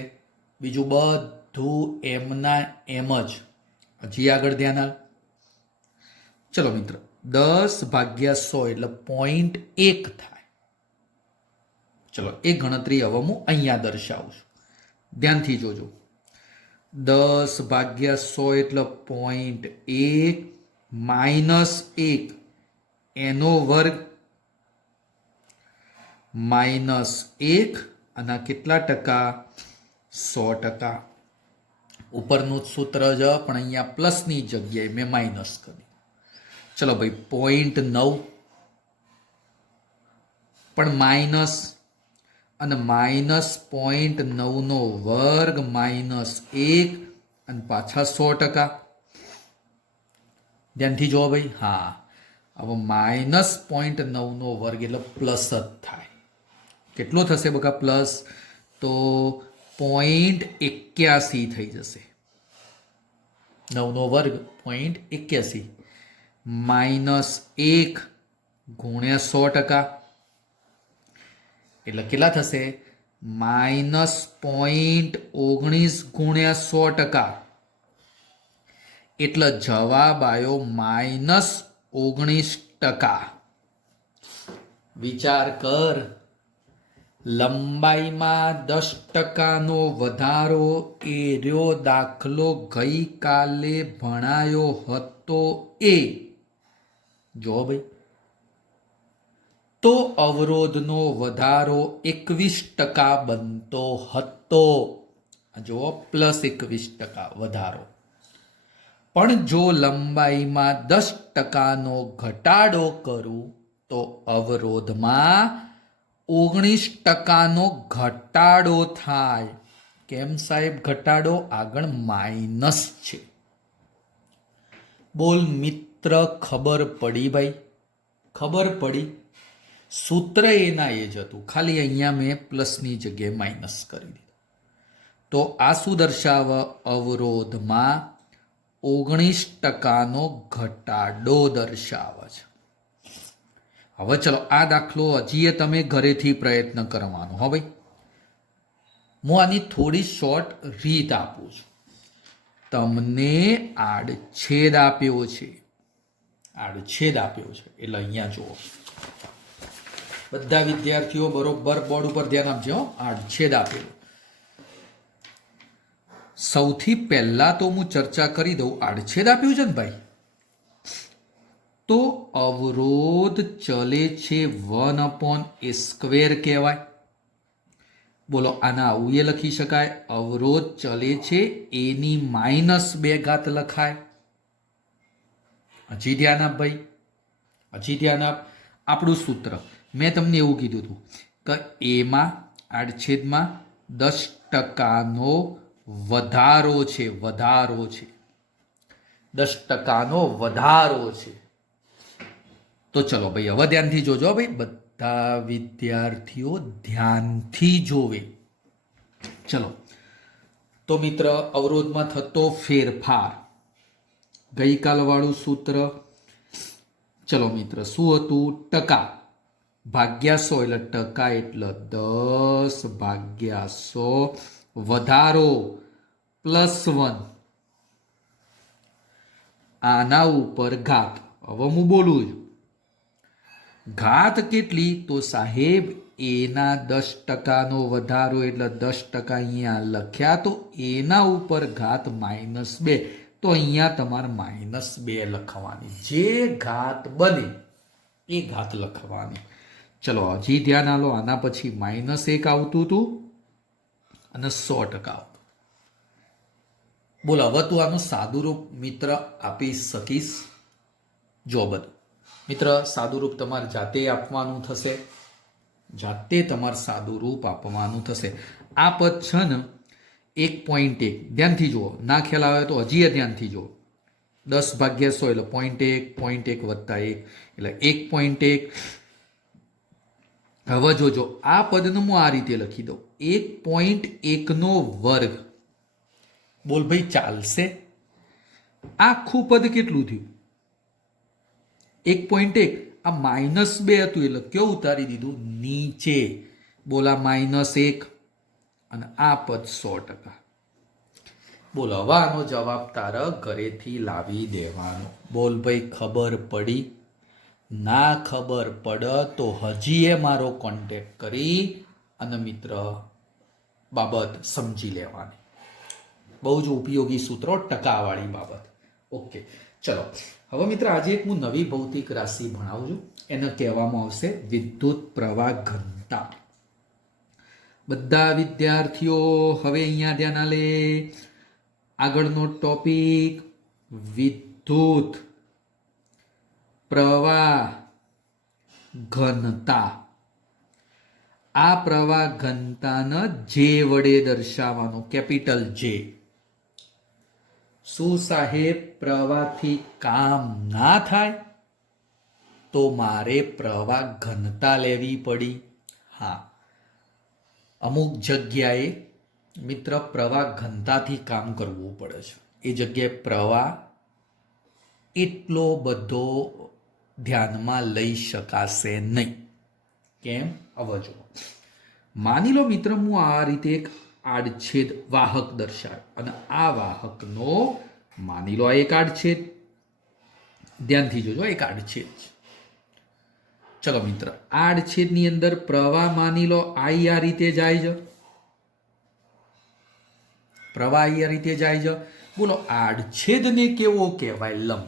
બીજું બધું એમના એમ જ. હજી આગળ ધ્યાન આપ. ચલો મિત્ર 10/100 એટલે 0.1 થાય. ચલો એ ગણતરી હવે હું અહીંયા દર્શાવું છું, ધ્યાનથી જોજો. 10/100 એટલે 0.1 માઇનસ 1 એનો વર્ગ -1 અને કેટલા ટકા? 100%. ઉપરનું સૂત્ર જ પણ અહીંયા પ્લસની જગ્યાએ મેં માઇનસ કરી. ચલો ભાઈ 0.9 પણ માઇનસ અને -0.9નો વર્ગ -1 અને પાછા 100%. ધ્યાનથી જો ભાઈ. હા, હવે -0.9નો વર્ગ એટલે પ્લસ જ થાય. કેટલો થશે બકા પ્લસ? તો 0.81 થઈ જશે. 9નો વર્ગ 0.81 -1 ગુણ્યા 100%. એટલે કેટલા થશે? -0.19 ગુણ્યા 100%. એટલે જવાબ આવ્યો -19%. વિચાર કર, લંબાઈમાં 10%નો વધારો એ રહ્યો દાખલો ગઈકાલે ભણાયો હતો એ. જો ભાઈ, તો અવરોધનો વધારો 21% બનતો હતો. જો +21% વધારો. પણ જો લંબાઈમાં 10%નો ઘટાડો કરું તો અવરોધમાં 19%નો ઘટાડો થાય. કેમ સાહેબ ઘટાડો? આગળ માઇનસ છે. બોલ મિત્ર, ખબર પડી ભાઈ? ખબર પડી. સૂત્ર એના એ જ હતું, ખાલી અહીંયા મેં પ્લસની જગ્યાએ માઇનસ કરી દીધું. તો આ શું દર્શાવે? અવરોધમાં 19% ઘટાડો દર્શાવે છે. હવે ચલો આ દાખલો હજી તમે ઘરેથી પ્રયત્ન કરવાનો. હવે હું આની થોડી શોર્ટ રીત આપું છું. તમને આડછેદ આપ્યો છે, આડછેદ આપ્યો છે એટલે અહીંયા જુઓ બધા વિદ્યાર્થીઓ બરોબર બોર્ડ ઉપર ધ્યાન આપજો. આડછેદ આપેલો. સૌથી પહેલા તો હું ચર્ચા કરી દઉં. આડછેદ આપ્યું છે ને ભાઈ, તો અવરોધ ચલે છે 1/a² કહેવાય. બોલો આના આવું એ લખી શકાય. અવરોધ ચલે છે એની -2 લખાય. હજી ધ્યાન આપ ભાઈ, હજી ધ્યાન આપ. આપણું સૂત્ર મેં તમને એવું કીધું હતું કે એમાં આડછેદમાં 10%નો વધારો છે, વધારો છે, 10%નો વધારો છે. તો ચલો ભાઈ હવે ધ્યાનથી જોજો ભાઈ, બધા વિદ્યાર્થીઓ ધ્યાનથી જોવે. ચલો તો મિત્ર, અવરોધમાં થતો ફેરફાર, ગઈકાલ વાળું સૂત્ર. ચલો મિત્ર, શું હતું? ટકા ભાગ્યા 100 એટલે ટકા એટલે 10/100 વધારો +1 આના ઉપર ઘાત. હવે હું બોલું છું ઘાત કેટલી? તો સાહેબ એના 10%નો વધારો એટલે 10% અહીંયા લખ્યા, તો એના ઉપર ઘાત -2. તો અહીંયા તમારે -2 લખવાની. જે ઘાત બને એ ઘાત લખવાની. ચલો હજી ધ્યાન આલો. આના પછી -1 આવતું હતું અને 100% આવતું. બોલો હવે તું આનું સાદું રૂપ મિત્ર આપી શકીશ? જો બધું મિત્ર, સાદું રૂપ તમારે જાતે આપવાનું થશે, જાતે તમારે સાદું રૂપ આપવાનું થશે. આ પદ છે ને 1.1, ધ્યાનથી જુઓ. ના ખ્યાલ આવે તો હજી ધ્યાનથી જુઓ. 10/100 એટલે 0.1 વત્તા 1 એટલે 1.1. હવે જોજો આ પદને હું આ રીતે લખી દઉં, 1.1નો વર્ગ. બોલ ભાઈ ચાલશે? આખું પદ કેટલું થયું? 1.1. આ -2 હતું એટલે કેવું ઉતારી દીધું? નીચે. બોલા -1 અને આ પદ 100%. બોલ હવે આનો જવાબ તારે ઘરેથી લાવી દેવાનો. બોલ ભાઈ ખબર પડી? ના ખબર પડે તો હજી એ મારો કોન્ટેક્ટ કરી અને મિત્ર બાબત સમજી લેવાની. બહુ જ ઉપયોગી સૂત્રો, ટકાવાળી બાબત. ઓકે ચલો હવે મિત્ર, આજે એક હું નવી ભૌતિક રાશિ ભણાવું છું. એને કહેવામાં આવશે વિદ્યુત પ્રવાહ ઘનતા. બધા વિદ્યાર્થીઓ હવે અહીંયા ધ્યાન આલે. આગળનો ટોપિક વિદ્યુત પ્રવાહ ઘનતા. આ પ્રવાહ ઘનતાને જે વડે દર્શાવવાનો, કેપિટલ જે. શું સાહેબ પ્રવાહથી કામ ના થાય તો મારે પ્રવાહ ઘનતા લેવી પડી? હા, અમુક જગ્યાએ મિત્ર પ્રવાહ ઘનતાથી કામ કરવું પડે છે. એ જગ્યાએ પ્રવાહ એટલો બધો ધ્યાનમાં લઈ શકાશે નહીં. કેમ? હવે જુઓ, માની લો મિત્ર હું આ રીતે એક આડછેદ વાહક દર્શાવ્યો અને આ વાહકનો માની લો આ એક આડછેદ. ધ્યાનથી જોજો, એક આડછેદ છે. ચલો મિત્ર, આડછેદની અંદર પ્રવાહ માની લો આઈ આ રીતે જાય છે, પ્રવાહ આ રીતે જાય છે. બોલો આડછેદને કેવો કહેવાય? લંબ.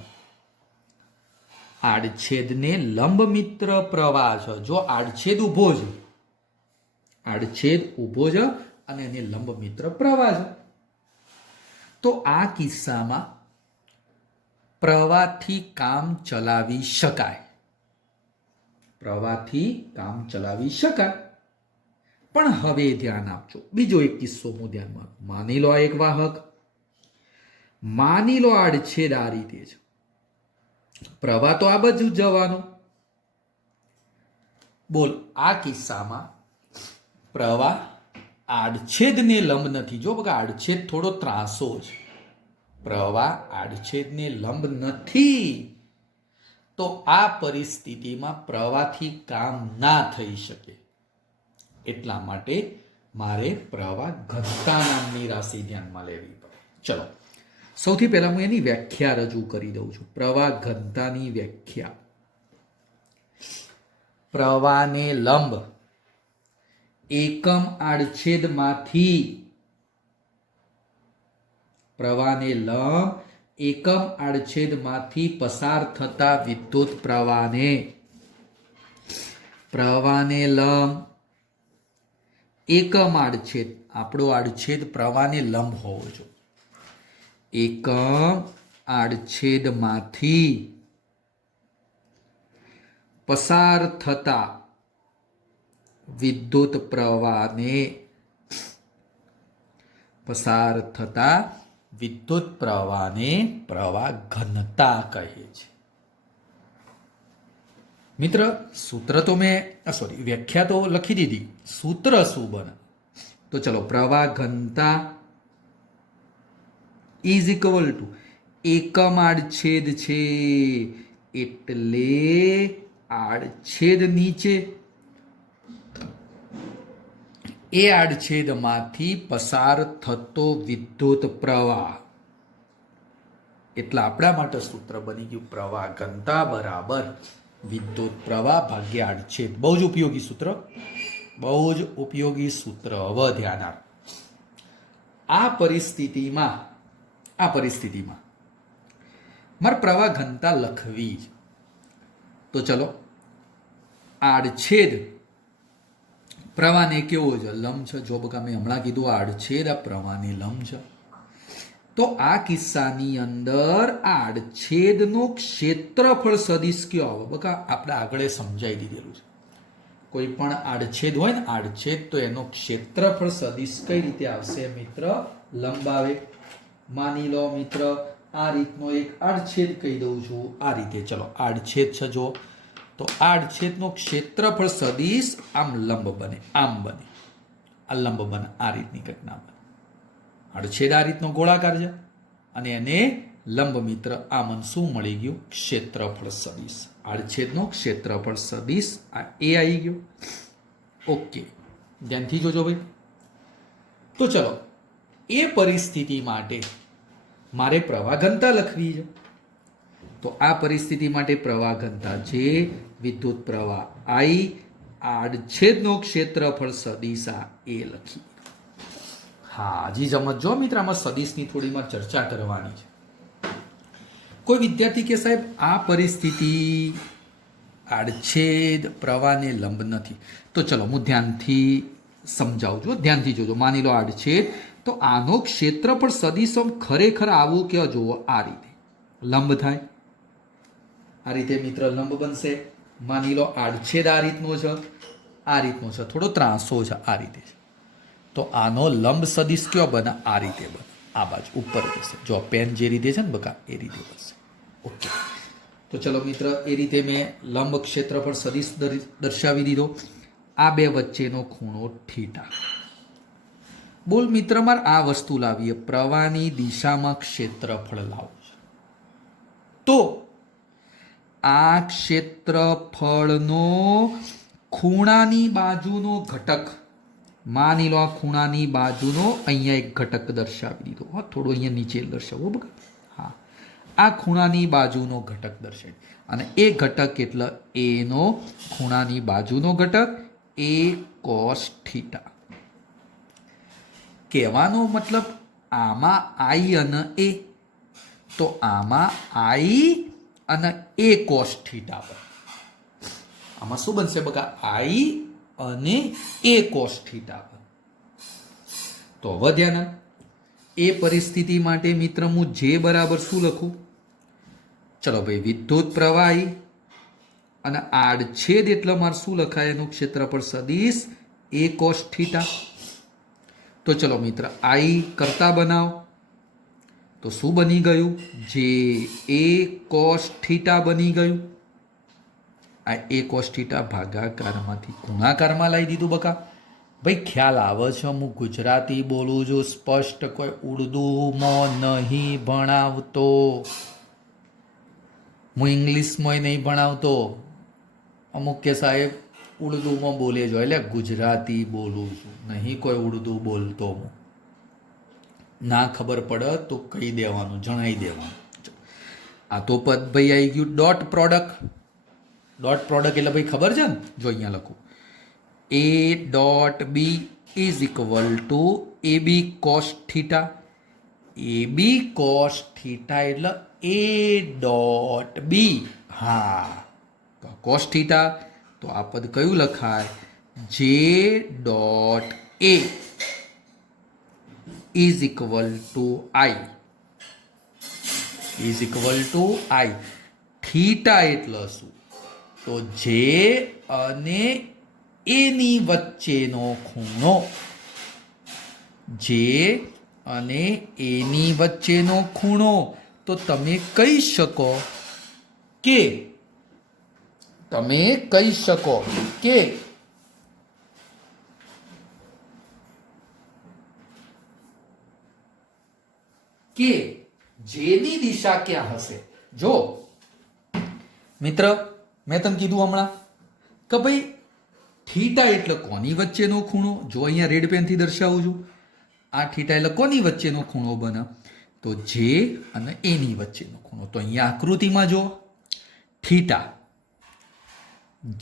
આડછેદને લંબ મિત્ર પ્રવાહ છે. જો આડછેદ ઊભો છે, આડછેદ ઊભો છે અને એને લંબ મિત્ર પ્રવાહ છે, તો આ કિસ્સામાં પ્રવાહથી કામ ચલાવી શકાય. પ્રવાહથી કામ ચલાવી શકાય. પણ હવે ધ્યાન આપજો, બીજો એક કિસ્સો હું ધ્યાનમાં. માની લો આ એક વાહક, માની લો આડછેદ આ રીતે છે, પ્રવાહ તો આ બાજુ જ જવાનો. બોલ, આ કિસ્સામાં પ્રવાહ આડછેદને લંબ નથી. જો બકા, આડછેદ થોડો ત્રાસો છે, પ્રવાહ આડછેદને લંબ નથી. તો આ પરિસ્થિતિમાં પ્રવાહથી કામ ના થઈ શકે. એટલા માટે મારે પ્રવાહ ઘનતા નામની રાશિ ધ્યાનમાં લેવી પડે. ચલો, સૌથી પહેલા હું એની વ્યાખ્યા રજૂ કરી દઉં છું. પ્રવાહ ઘનતાની વ્યાખ્યા: પ્રવાહને લંબ એકમ આડછેદમાંથી, પ્રવાહને લંબ એકમ આડછેદમાંથી પસાર થતા વિદ્યુત પ્રવાહને, પ્રવાહને લંબ એકમ આડછેદ, આપણો આડછેદ પ્રવાહને લંબ હોવો જોઈએ, એકમ આડછેદમાંથી પસાર થતા વિદ્યુત પ્રવાહને, પસાર થતા વિદ્યુત પ્રવાહને પ્રવાહ ઘનતા કહે છે. મિત્ર, સૂત્ર તો મેં વ્યાખ્યા તો લખી દીધી, સૂત્ર શું બને? તો ચલો, પ્રવાહ ઘનતા ઇઝ ઇક્વલ ટુ એકમ આડછેદ છે એટલે આડછેદ નીચે, એ આડછેદમાંથી પસાર થતો વિદ્યુત પ્રવાહ. એટલે આપણા માટે સૂત્ર બની ગયું પ્રવાહ ઘનતા બરાબર વિદ્યુત પ્રવાહ ભાગ્યા આડછેદ. બહુ જ ઉપયોગી સૂત્ર, બહુ જ ઉપયોગી સૂત્ર. હવે ધ્યાન આપ. આ પરિસ્થિતિમાં મારે પ્રવાહ ઘનતા લખવી જ. તો ચલો, આડછેદ પ્રવાહને કેવો છે? લંબ છે. જો બકા, મેં હમણાં કીધું આડછેદ આ પ્રવાહને લંબ છે. તો આ કિસ્સાની અંદર આડછેદનું ક્ષેત્રફળ સદિશ કયો આવે? બકા, આપણે આગળ સમજાવી દીધેલું છે. કોઈ પણ આડછેદ હોય ને, આડછેદ, તો એનો ક્ષેત્રફળ સદિશ કઈ રીતે આવશે મિત્ર? લંબ આવે. માની લો મિત્ર, આ રીતનો એક આડછેદ કહી દઉં છું, આ રીતે. ચલો, આડછેદ છે જો, તો આડછેદનો ક્ષેત્રફળ સદિશ આમ લંબ બને, આમ બને, આ લંબ બને, આ રીતની ઘટના બને. આડછેદ આ રીતનો ગોળાકાર છે અને એને લંબ મિત્ર આ મને શું મળી ગયું? ક્ષેત્રફળ સદિશ. આડછેદનો ક્ષેત્રફળ સદિશ આ એ આવી ગયો. ઓકે, ધ્યાનથી જોજો ભાઈ. તો ચલો, એ પરિસ્થિતિ માટે મારે પ્રવાહ ઘનતા લખવી છે. તો આ પરિસ્થિતિ માટે પ્રવાહ ઘનતા જે વિદ્યુત પ્રવાહ I, આડછેદનો ક્ષેત્રફળ સદિશ આ એ લખી. હા, હજી સમજો મિત્ર, આમાં સદિશની થોડીમાં ચર્ચા કરવાની છે. કોઈ વિદ્યાર્થી કે સાહેબ આ પરિસ્થિતિ આડછેદ પ્રવાહને લંબ નથી. તો ચલો, હું ધ્યાનથી સમજાવું છું, ધ્યાનથી જોજો. માની લો આડછેદ, તો આનો ક્ષેત્રફળ સદિશ ખરેખર આવું કે જુઓ, આ રીતે લંબ થાય. આ રીતે મિત્ર લંબ બનશે. માની લો આડછેદ આ રીતનો છે, આ રીતનો છે, થોડો ત્રાસો છે, આ રીતે છે. તો આનો લંબ સદિશ કયો બને? આ રીતે બને, આ બાજુ ઉપર જશે. જો પેન જે રીતે છે ને બકા, એ રીતે બનશે. ઓકે, તો ચલો મિત્ર, એ રીતે મેં લંબ ક્ષેત્રફળ સદિશ દર્શાવી દીધો. આ બે વચ્ચેનો ખૂણો થીટા. બોલ મિત્ર, મારે આ વસ્તુ લાવીએ, પ્રવાહની દિશામાં ક્ષેત્રફળ લાવવું છે. તો આ ક્ષેત્રફળનો ખૂણાની બાજુનો ઘટક, માની લો આ ખૂણાની બાજુનો અહીંયા એક ઘટક દર્શાવી દીધો. હા, થોડો અહીંયા નીચે દર્શાવો બકા. હા, આ ખૂણાની બાજુનો ઘટક દર્શાવી, અને એ ઘટક એટલે એનો ખૂણાની બાજુનો ઘટક એ કોસ થીટા. કહેવાનો મતલબ આમાં I અને A, તો આમાં I અને A કોસ થીટા પર. આમાં શું બનશે બકા? I અને A કોસ થીટા પર. તો હવે ધ્યાન, એ પરિસ્થિતિ માટે મિત્ર હું J બરાબર શું લખું? ચલો ભાઈ, વિદ્યુત પ્રવાહી અને આડછેદ એટલે મારે શું લખાય? એનું ક્ષેત્રફળ સદિશ એ કોસ થીટા. તો ચલો મિત્ર આઈ કરતા બનાવ તો શું બની ગયું? જે એ કોસ થીટા બની ગયું. આ એ કોસ થીટા ભાગાકારમાંથી ગુણાકારમાં લાવી દીધું બકા. ભાઈ ખ્યાલ આવે છે? હું ગુજરાતી બોલું છું સ્પષ્ટ, કોઈ ઉર્દુમાં નહીં ભણાવતો, હું ઇંગ્લિશમાં નહીં ભણાવતો. અમુક કે સાહેબ ઉર્દુમાં બોલે જો, એટલે ગુજરાતી બોલું છું, નહીં કોઈ ઉર્દુ બોલતો. હું ના ખબર પડે તો કહી દેવાનું, જણાવી દેવાનું. આ તો પદ ભાઈ આવી ગયું ડોટ પ્રોડક્ટ. ડોટ પ્રોડક્ટ એટલે ભાઈ ખબર છે ને? જો અહીંયા લખું A dot B is equal to A B cos theta. A B cos theta એટલે એ ડોટ બી. હા, તો કોસ થીટા, તો આ પદ કયું લખાય? જે dot A is equal two I. Is equal two I. Theta એટલે શું? તો જે અને એની વચ્ચેનો ખૂણો. જે અને એની વચ્ચેનો ખૂણો. તો તમે કહી શકો કે જેની દિશા ક્યાં હશે? જો મિત્ર મેં તમને કીધું હમણાં કે ભાઈ થીટા એટલે કોની વચ્ચેનો ખૂણો? જો અહીંયા રેડ પેનથી દર્શાવું છું. આ થીટા એટલે કોની વચ્ચેનો ખૂણો બને? તો જે અને એની વચ્ચેનો ખૂણો. તો અહીંયા આકૃતિમાં જો થીટા,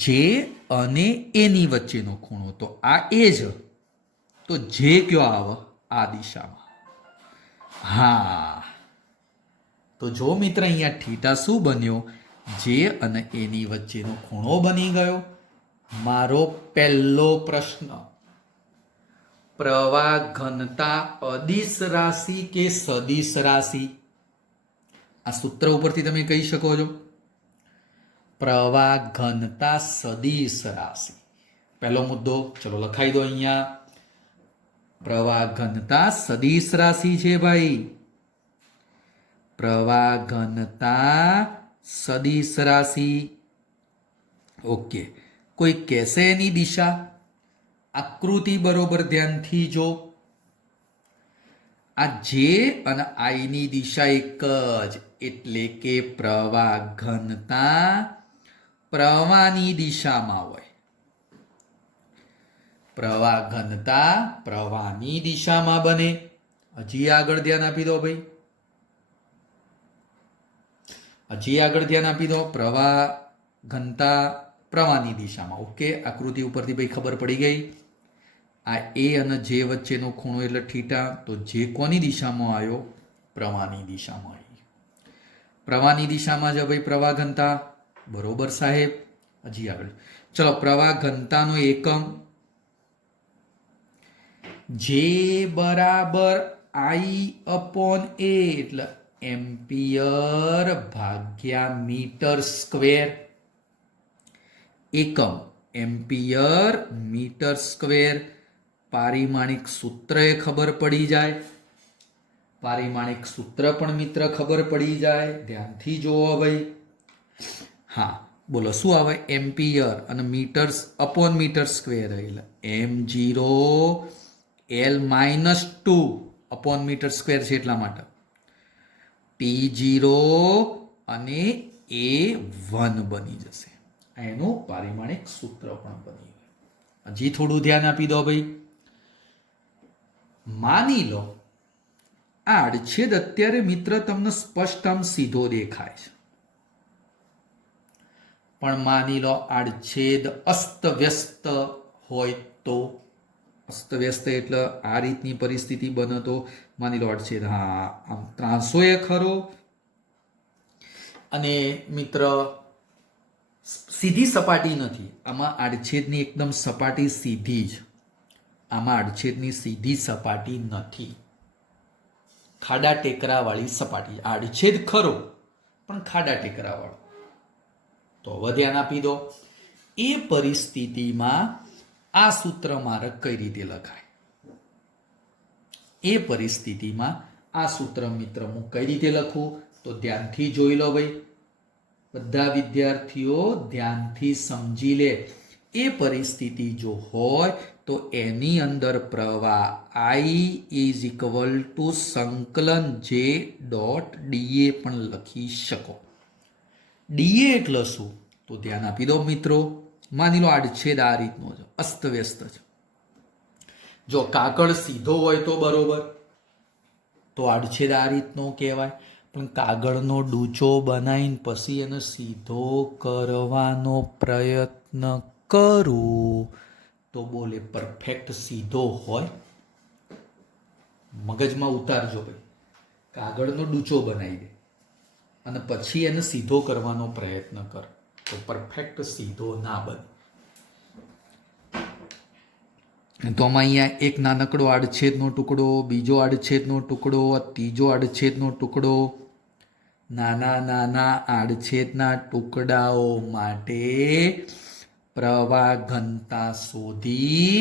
જે અને એની વચ્ચેનો ખૂણો, તો આ એ જ. તો જે કયો આવે? આ દિશામાં. હા, તો જો મિત્ર અહીંયા થીટા શું બન્યો? જે અને એની વચ્ચેનો ખૂણો બની ગયો. મારો પહેલો પ્રશ્ન, પ્રવાહ ઘનતા અદિશ રાશિ કે સદિશ રાશિ? આ સૂત્ર ઉપરથી તમે કહી શકો છો પ્રવાહ ઘનતા સદિશ રાશિ. પહેલો મુદ્દો ચલો લખાઈ દો અહીંયા. પ્રવાહ ઘનતા સદિશ રાશિ છે ભાઈ. પ્રવાહ ઘનતા સદિશ રાશિ. ઓકે, કોઈ કહેશે એની દિશા? આકૃતિ બરોબર ધ્યાનથી જો. આ જે અને આઈની દિશા એક જ, એટલે કે પ્રવાહ ઘનતા પ્રવાહની દિશામાં હોય. પ્રવાહ ઘનતા પ્રવાહની દિશામાં બને. હજી આગળ ધ્યાન આપી દો ભાઈ. હજી આગળ ધ્યાન આપી દો. પ્રવાહ ઘનતા પ્રવાહની દિશામાં. ઓકે, આકૃતિ ઉપરથી ભાઈ ખબર પડી ગઈ. આ એ અને જે વચ્ચેનો ખૂણો એટલે થીટા. તો જે કોની દિશામાં આવ્યો? પ્રવાહની દિશામાં આવી. પ્રવાહની દિશામાં છે ભાઈ પ્રવાહ ઘનતા. બરોબર સાહેબ. હજી આગળ ચલો. પ્રવાહ ઘનતાનો એકમ જે બરાબર આઈ અપોન એ, એટલે એમ્પિયર ભાગ્યા મીટર સ્ક્વેર. એકમ એમ્પિયર મીટર સ્ક્વેર. પારિમાણિક સૂત્ર એ ખબર પડી જાય. પારિમાણિક સૂત્ર પણ મિત્ર ખબર પડી જાય. ધ્યાનથી જોવો ભાઈ. હા બોલો શું આવે? એમ્પિયર અને મીટર્સ અપોન મીટર સ્ક્વેર. એટલે m0l-2 અપોન મીટર સ્ક્વેર છે એટલા માટે. T0 અને A1 બની જશે. એનું પારિમાણિક સૂત્ર પણ બની ગયું. હજી થોડું ધ્યાન આપી દો ભાઈ. માની લો આ આડછેદ અત્યારે મિત્ર તમને સ્પષ્ટ આમ સીધો દેખાય છે, પણ માની લો આડછેદ અસ્તવ્યસ્ત હોય તો? અસ્તવ્યસ્ત એટલે આ રીતની પરિસ્થિતિ બને તો માની લો આડછેદ હા આમ ત્રાંસો એ ખરો અને મિત્ર સીધી સપાટી નથી. આમાં આડછેદની એકદમ સપાટી સીધી જ. આમાં આડછેદની સીધી સપાટી નથી, ખાડા ટેકરા વાળી સપાટી. આડછેદ ખરો પણ ખાડા ટેકરા વાળો. તો હવે ધ્યાન આપી દો. એ પરિસ્થિતિમાં આ સૂત્ર મારે કઈ રીતે લખાય? એ પરિસ્થિતિમાં આ સૂત્ર મિત્ર હું કઈ રીતે લખું? તો ધ્યાનથી જોઈ લો ભાઈ, બધા વિદ્યાર્થીઓ ધ્યાનથી સમજી લે. એ પરિસ્થિતિ જો હોય તો એની અંદર પ્રવાહ I ઇઝ ઇક્વલ ટુ સંકલન J ડોટ DA પણ લખી શકો. DA એટલે શું? તો ધ્યાન આપી દો મિત્રો. માની લો આડછેદ આ રીતનો છે, અસ્તવ્યસ્ત છે. જો કાગળ સીધો હોય તો બરોબર, તો આડછેદ આ રીતનો કહેવાય. પણ કાગળનો ડૂચો બનાવીને પછી એને સીધો કરવાનો પ્રયત્ન કરું તો બોલે પરફેક્ટ સીધો હોય? મગજમાં ઉતારજો ભાઈ. કાગળનો ડૂચો બનાવી દે અને પછી એને સીધો કરવાનો પ્રયત્ન કર તો પરફેક્ટ સીધો ના બને. તો આમાં અહીંયા એક નાનકડો આડછેદનો ટુકડો, બીજો આડછેદનો ટુકડો, ત્રીજો આડછેદનો ટુકડો. નાના નાના આડછેદના ટુકડાઓ માટે પ્રવાહ ઘનતા શોધી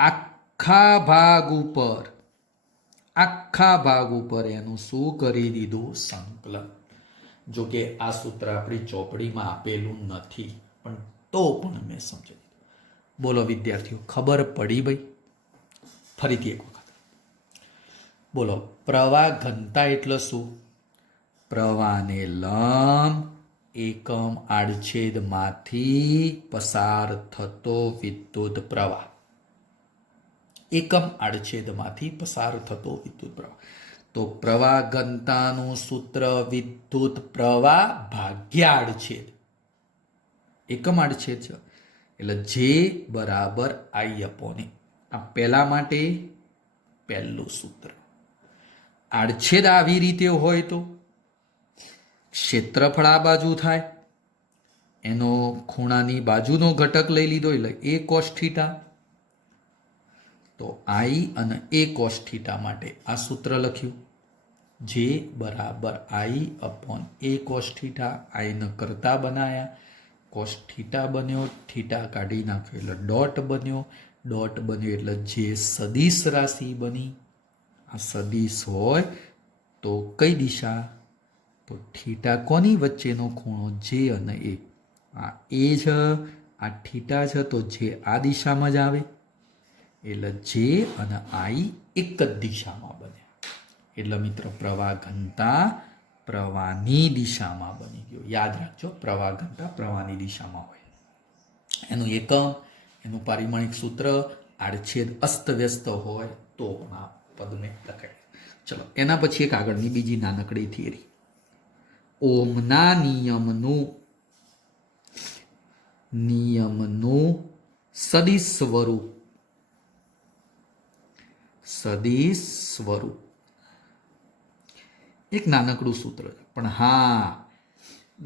આખા ભાગ ઉપર એનું શું કરી દીધું? સંકલન. જો કે આ સૂત્ર આપણી ચોપડીમાં આપેલું નથી, પણ તો પણ મેં સમજાવી. બોલો વિદ્યાર્થીઓ, ખબર પડી ભાઈ? ફરીથી એક વખત બોલો. પ્રવાહ ઘનતા એટલે શું? પ્રવાહને લંબ એકમ આડછેદમાંથી પસાર થતો વિદ્યુત પ્રવાહ. એકમ આડછેદમાંથી પસાર થતો વિદ્યુત પ્રવાહ. તો પ્રવાહ ઘનતાનું સૂત્ર વિદ્યુત પ્રવાહ ભાગ્યા આડછેદ. એકમ આડછેદ છે એટલે J બરાબર I અપોન A. આ પહેલા માટે પહેલું સૂત્ર. આડછેદ આવી રીતે હોય તો ક્ષેત્રફળ આ બાજુ થાય, એનો ખૂણાની બાજુનો ઘટક લઈ લીધો એટલે A cos થીટા. તો I અને A cos થીટા માટે આ સૂત્ર લખ્યું. J બરાબર I upon A cos theta. I ને કરતા બનાયા, cos થીટા બન્યો, થીટા કાઢી નાખ્યો એટલે ડોટ બન્યો, ડોટ બન્યો એટલે જે સદિશ રાશિ બની. આ સદિશ હોય તો કઈ દિશા? તો થીટા કોની વચ્ચેનો ખૂણો? J અને A. આ A છે, આ થીટા છે, તો જે આ દિશામાં જ આવે એટલે J અને I એક જ દિશામાં બન્યા. એટલે મિત્રો પ્રવાહ ઘનતા પ્રવાહની દિશામાં બની ગયો. યાદ રાખજો, પ્રવાહ ઘનતા પ્રવાહની દિશામાં હોય. એનું એકમ, એનું પારિમાણિક સૂત્ર આડછેદ અસ્તવ્યસ્ત હોય તો પણ આ પદને લખાય. ચલો એના પછી એક આગળની બીજી નાનકડી થિયરી. ઓમના નિયમનું સદિશ સ્વરૂપ. એક નાનકડું સૂત્ર છે, પણ હા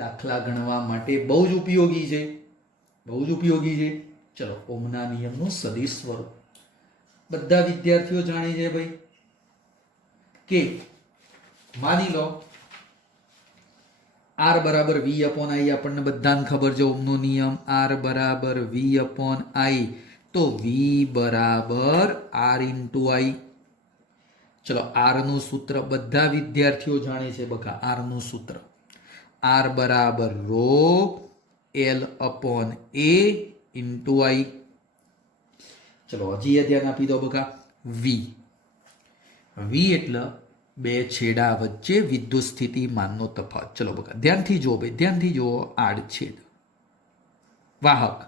દાખલા ગણવા માટે બહુ જ ઉપયોગી છે. ચલો, ઓમના નિયમનું સદિશ સ્વરૂપ બધા વિદ્યાર્થીઓ જાણે છે ભાઈ. કે માની લો R બરાબર V અપોન I. આપણને બધાને ખબર છે ઓમનો નિયમ. R બરાબર V અપોન I. તો V બરાબર R ઇન્ટુ I. ચલો, R નું સૂત્ર બધા વિદ્યાર્થીઓ જાણે છે બકા. R નું સૂત્ર R બરાબર rho L upon A into I. ચલો હજી ધ્યાન આપી દો બકા. V એટલે બે છેડા વચ્ચે વિદ્યુત સ્થિતિમાનનો તફાવત. ચલો બકા ધ્યાનથી જુઓ ભાઈ, ધ્યાનથી જુઓ. આડછેદ વાહક,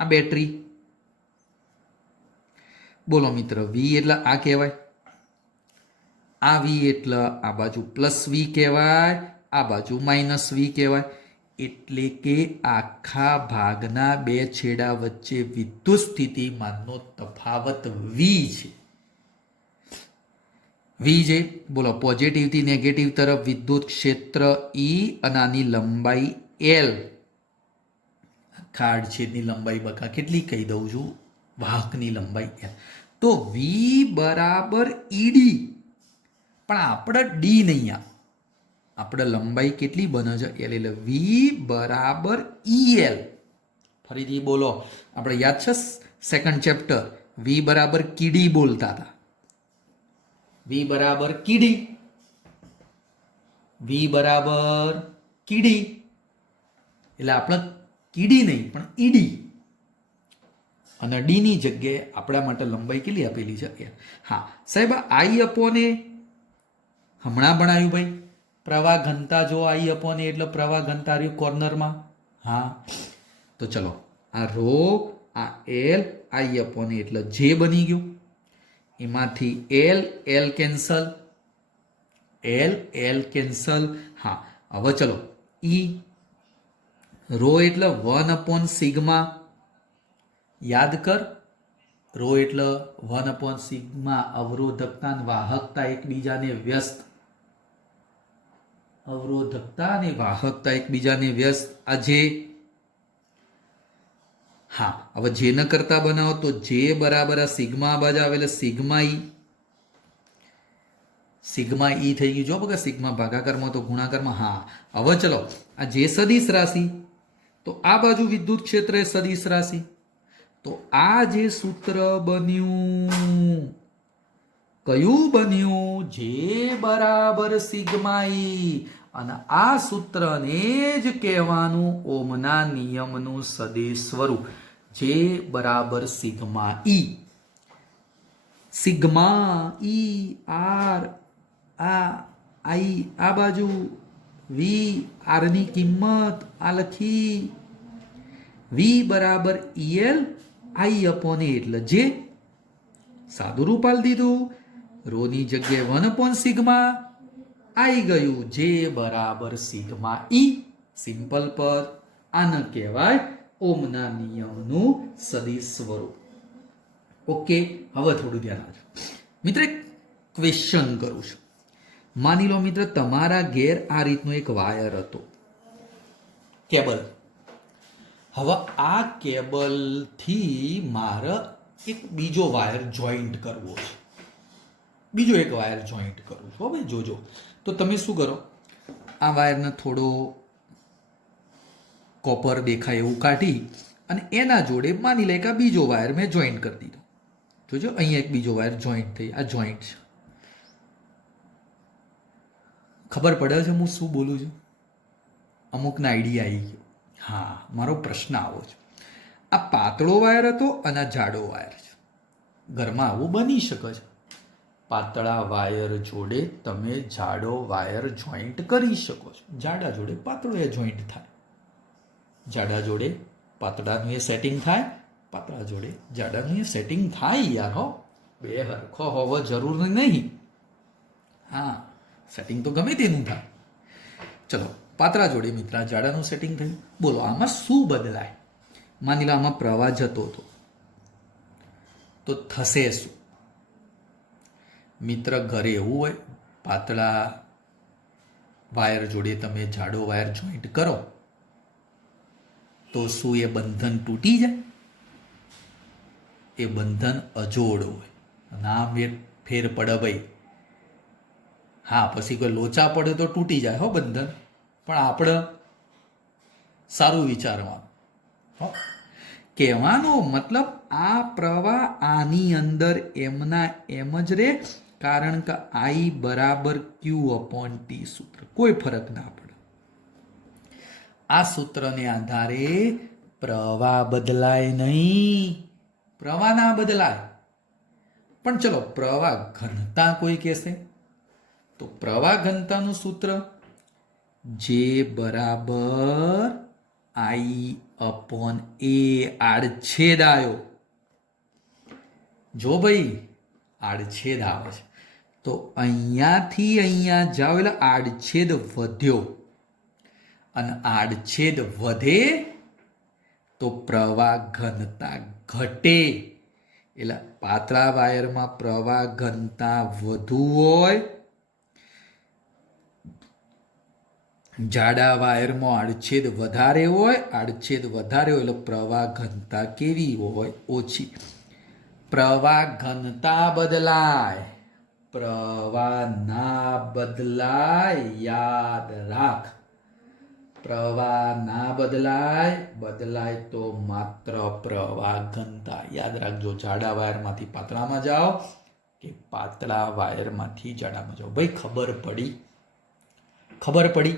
આ બેટરી. બોલો મિત્ર, V એટલે આ કહેવાય. આ V એટલે આ બાજુ પ્લસ V કહેવાય, આ બાજુ માઇનસ V કહેવાય. એટલે કે આખા ભાગના બે છેડા વચ્ચે વિદ્યુત સ્થિતિમાનનો તફાવત V છે. V છે. બોલો, પોઝિટિવ થી નેગેટિવ તરફ વિદ્યુત ક્ષેત્ર E અને આની લંબાઈ L. આખા આડછેદની લંબાઈ બકા કેટલી કહી દઉં છું? વાહકની લંબાઈ L. તો V બરાબર ED. પણ આપણે ડી નહીં, આપણે લંબાઈ કેટલી બને છે? L. એટલે V બરાબર EL. ફરીથી બોલો, આપણે યાદ છે સેકન્ડ ચેપ્ટર વી બરાબર કીડી બોલતા હતા. વી બરાબર કીડી, વી બરાબર કીડી, એટલે આપણે કીડી નહીં પણ ઈડી, અને ડી ની જગ્યાએ આપણા માટે લંબાઈ કેટલી આપેલી છે? હા સાહેબ, આઈ અપોન એ હમણાં ભણાયું ભાઈ. પ્રવાહ ઘનતા જો આઈ અપોન એ એટલે પ્રવાહ ઘનતા રહ્યું કોર્નરમાં. હા તો ચલો, આ રો, આ એલ, આઈ અપોન એ એટલે જે બની ગયું. એમાંથી L L cancel, L L cancel. હા હવે ચલો, ઈ રો એટલે 1 સિગ્મા. યાદ કર, રો એટલે 1 સિગ્મા અવરોધકતા અને વાહકતા એકબીજાને વ્યસ્ત, અવરોધકતા અને વાહકતા એકબીજાને વ્યસ્ત. આ જે, હા હવે જે ન કરતા બનાવો તો જે બરાબર આ સિગ્મા બાજુ આવે એટલે સિગ્મા ઈ, સિગ્મા ઈ થઈ ગયું. જો બગા સિગ્મા ભાગાકારમાં તો ગુણાકારમાં. હા હવે ચલો, આ જે સદિશ રાશિ, તો આ બાજુ વિદ્યુત ક્ષેત્ર એ સદિશ રાશિ. તો આ જે સૂત્ર બન્યું, કયું બન્યું? જે બરાબર સિગ્મા ઈ. અને આ સૂત્રને જ કહેવાનું ઓમના નિયમનું સદિશ સ્વરૂપ. જે બરાબર સિગ્મા ઈ. સિગ્મા ઈ આર, આ આઈ આ બાજુ, વી આર ની કિંમત આ લખી, વી બરાબર ઈએલ આઈ અપોન એ એટલે જે. સાદું રૂપ આલી દીધું. રો ની જગ્યાએ 1 સિગ્મા આવી ગયું. જે બરાબર સિગ્મા ઈ. સિમ્પલ પદ. આને કહેવાય ઓમના નિયમનું સદિશ સ્વરૂપ. ઓકે, હવે થોડું ધ્યાન આપજો મિત્ર. એક ક્વેશ્ચન કરું છું. માની લો મિત્ર, તમારા ઘેર આ રીતનો એક વાયર હતો, કેબલ. હવે આ કેબલથી મારે એક બીજો વાયર જોઈન્ટ કરવો છે. બીજો એક વાયર જોઈન્ટ કરું છું. હવે જોજો, તો તમે શું કરો, આ વાયરને થોડો કોપર દેખાય એવું કાઢી અને એના જોડે માની લે કે આ બીજો વાયર મેં જોઈન્ટ કરી દીધો. જોજો, અહીંયા એક બીજો વાયર જોઈન્ટ થઈ, આ જોઈન્ટ છે. ખબર પડે છે હું શું બોલું છું? અમુકના આઈડિયા આવી ગયો. હા, મારો પ્રશ્ન આવો છે. આ પાતળો વાયર હતો અને આ જાડો વાયર છે. ઘરમાં આવું બની શકે છે. પાતળા વાયર જોડે તમે જાડો વાયર જોઈન્ટ કરી શકો છો. જાડા જોડે પાતળો એ જોઈન્ટ થાય. જાડા જોડે પાતળાનું એ સેટિંગ થાય, પાતળા જોડે જાડાનું એ સેટિંગ થાય. યાર હો, બે હરખો હોવો જરૂર નહીં. હા, સેટિંગ તો ગમે તેનું થાય. ચલો, પાતળા જોડે મિત્ર જાડાનું સેટિંગ થયું. બોલો આમાં શું બદલાય? માની લો આમાં પ્રવાહ જતો હતો, તો થશે શું? મિત્ર ઘરે એવું હોય, પાતળા વાયર જોડે તમે જાડો વાયર જોઈન્ટ કરો તો શું એ બંધન તૂટી જાય? એ બંધન અજોડ હોય. ના ફેર પડે ભાઈ. હા, પછી કોઈ લોચા પડે તો તૂટી જાય હો બંધન, પણ આપણે સારું વિચારવાનું. કહેવાનો મતલબ આ પ્રવાહ આની અંદર એમના એમ જ રે, કારણ કે આઈ બરાબર ક્યુ અપોન ટી સૂત્ર. કોઈ ફરક ના પડે. આ સૂત્રને આધારે પ્રવાહ બદલાય નહીં. પ્રવાહ ના બદલાય. પણ ચલો, પ્રવાહ ઘનતા કોઈ કહેશે તો પ્રવાહ ઘનતાનું સૂત્ર જે બરાબર આઈ અપોન એ. આડછેદ આવ્યો. જો ભાઈ, આડછેદ આવે છે તો અહીંયાથી અહીંયા જાઓ એટલે આડછેદ વધ્યો, અને આડછેદ વધે તો પ્રવાહ ઘનતા ઘટે. એટલે પાતળા વાયરમાં પ્રવાહ ઘનતા વધુ હોય, જાડા વાયરમાં આડછેદ વધારે હોય. આડછેદ વધારે હોય એટલે પ્રવાહ ઘનતા કેવી હોય? ઓછી. પ્રવાહ ઘનતા બદલાય, પ્રવાહ ના બદલાય. યાદ રાખ, પ્રવાહ ના બદલાય, બદલાય તો માત્ર પ્રવાહ ઘનતા. યાદ રાખજો, જાડા વાયરમાંથી પાતળામાં જાઓ કે પાતળા વાયરમાંથી જાડામાં જાઓ. ભાઈ ખબર પડી? ખબર પડી?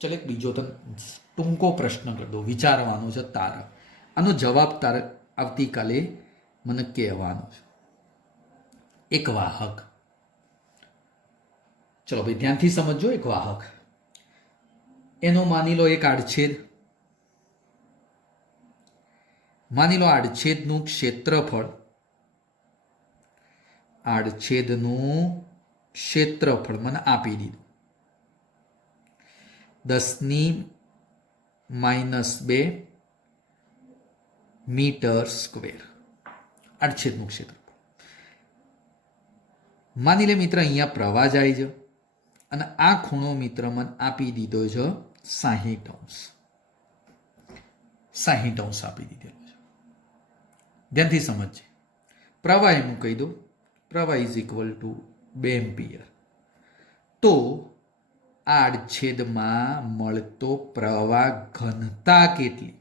ચલો એક બીજો તને ટૂંકો પ્રશ્ન કરી દો, વિચારવાનો છે તારે. આનો જવાબ તારે આવતીકાલે મને કહેવાનો છે. એક વાહક, ચલો ભાઈ ધ્યાનથી સમજો. એક વાહક, એનો માની લો એક આડછેદ. માની લો આડછેદનું ક્ષેત્રફળ, આડછેદનું ક્ષેત્રફળ મને આપી દીધું 10⁻² મીટર સ્ક્વેર. આડછેદનું ક્ષેત્રફળ. માની લે મિત્ર અહીંયા પ્રવાહ જાય છે અને આ ખૂણો મિત્ર મને આપી દીધો છે 60°. 60° આપી દીધેલો છે. ધ્યાનથી સમજજે. પ્રવાહ એનું કહી દો, પ્રવાહ ઇઝ ઇક્વલ ટુ 2 એમ્પિયર. તો આડછેદમાં મળતો પ્રવાહ ઘનતા કેટલી?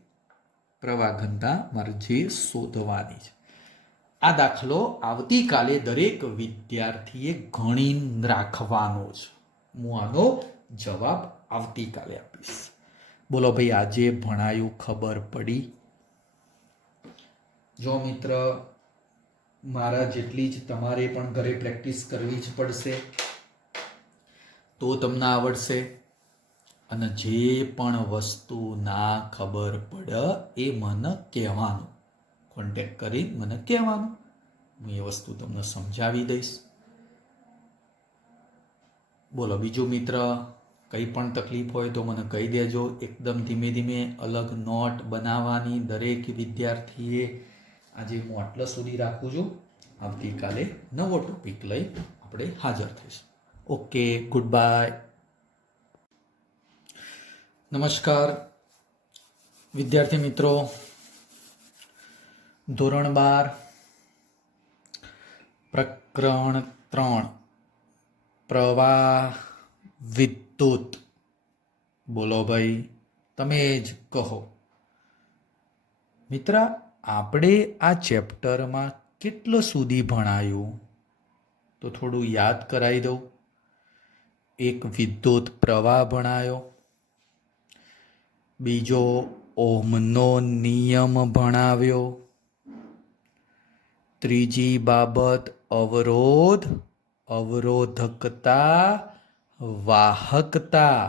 પ્રવાહ ઘનતા મારે જે શોધવાની છે. આ દાખલો આવતીકાલે દરેક વિદ્યાર્થીએ ગણી રાખવાનો છે. હું આનો જવાબ આવતીકાલે આપીશ. બોલો ભાઈ, આજે ભણાયું ખબર પડી? જો મિત્ર, મારા જેટલી જ તમારે પણ ઘરે પ્રેક્ટિસ કરવી જ પડશે તો તમને આવડશે. અને જે પણ વસ્તુ ના ખબર પડે એ મને કહેવાનું, કોન્ટેક્ટ કરી મને કહેવાનું. હું એ વસ્તુ તમને સમજાવી દઈશ. બોલો બીજું મિત્ર, કંઈ પણ તકલીફ હોય તો મને કહી દેજો. એકદમ ધીમે ધીમે અલગ નોટ બનાવવાની દરેક વિદ્યાર્થીએ. આજે હું આટલા સુધી રાખું છું. આવતીકાલે નવો ટોપિક લઈ આપણે હાજર થઈશું. Okay, good bye. નમસ્કાર વિદ્યાર્થી મિત્રો. ધોરણ 12 પ્રકરણ 3 પ્રવાહ વિદ્યુત. બોલો ભાઈ, તમે જ કહો. મિત્ર, આપણે આ ચેપ્ટરમાં કેટલો સુધી ભણાયું તો થોડું યાદ કરાવી દઉં. એક વિદ્યુત પ્રવાહ ભણાયો, બીજો ઓહમનો નિયમ ભણાવ્યો, ત્રીજી બાબત અવરોધ, અવરોધકતા, વાહકતા,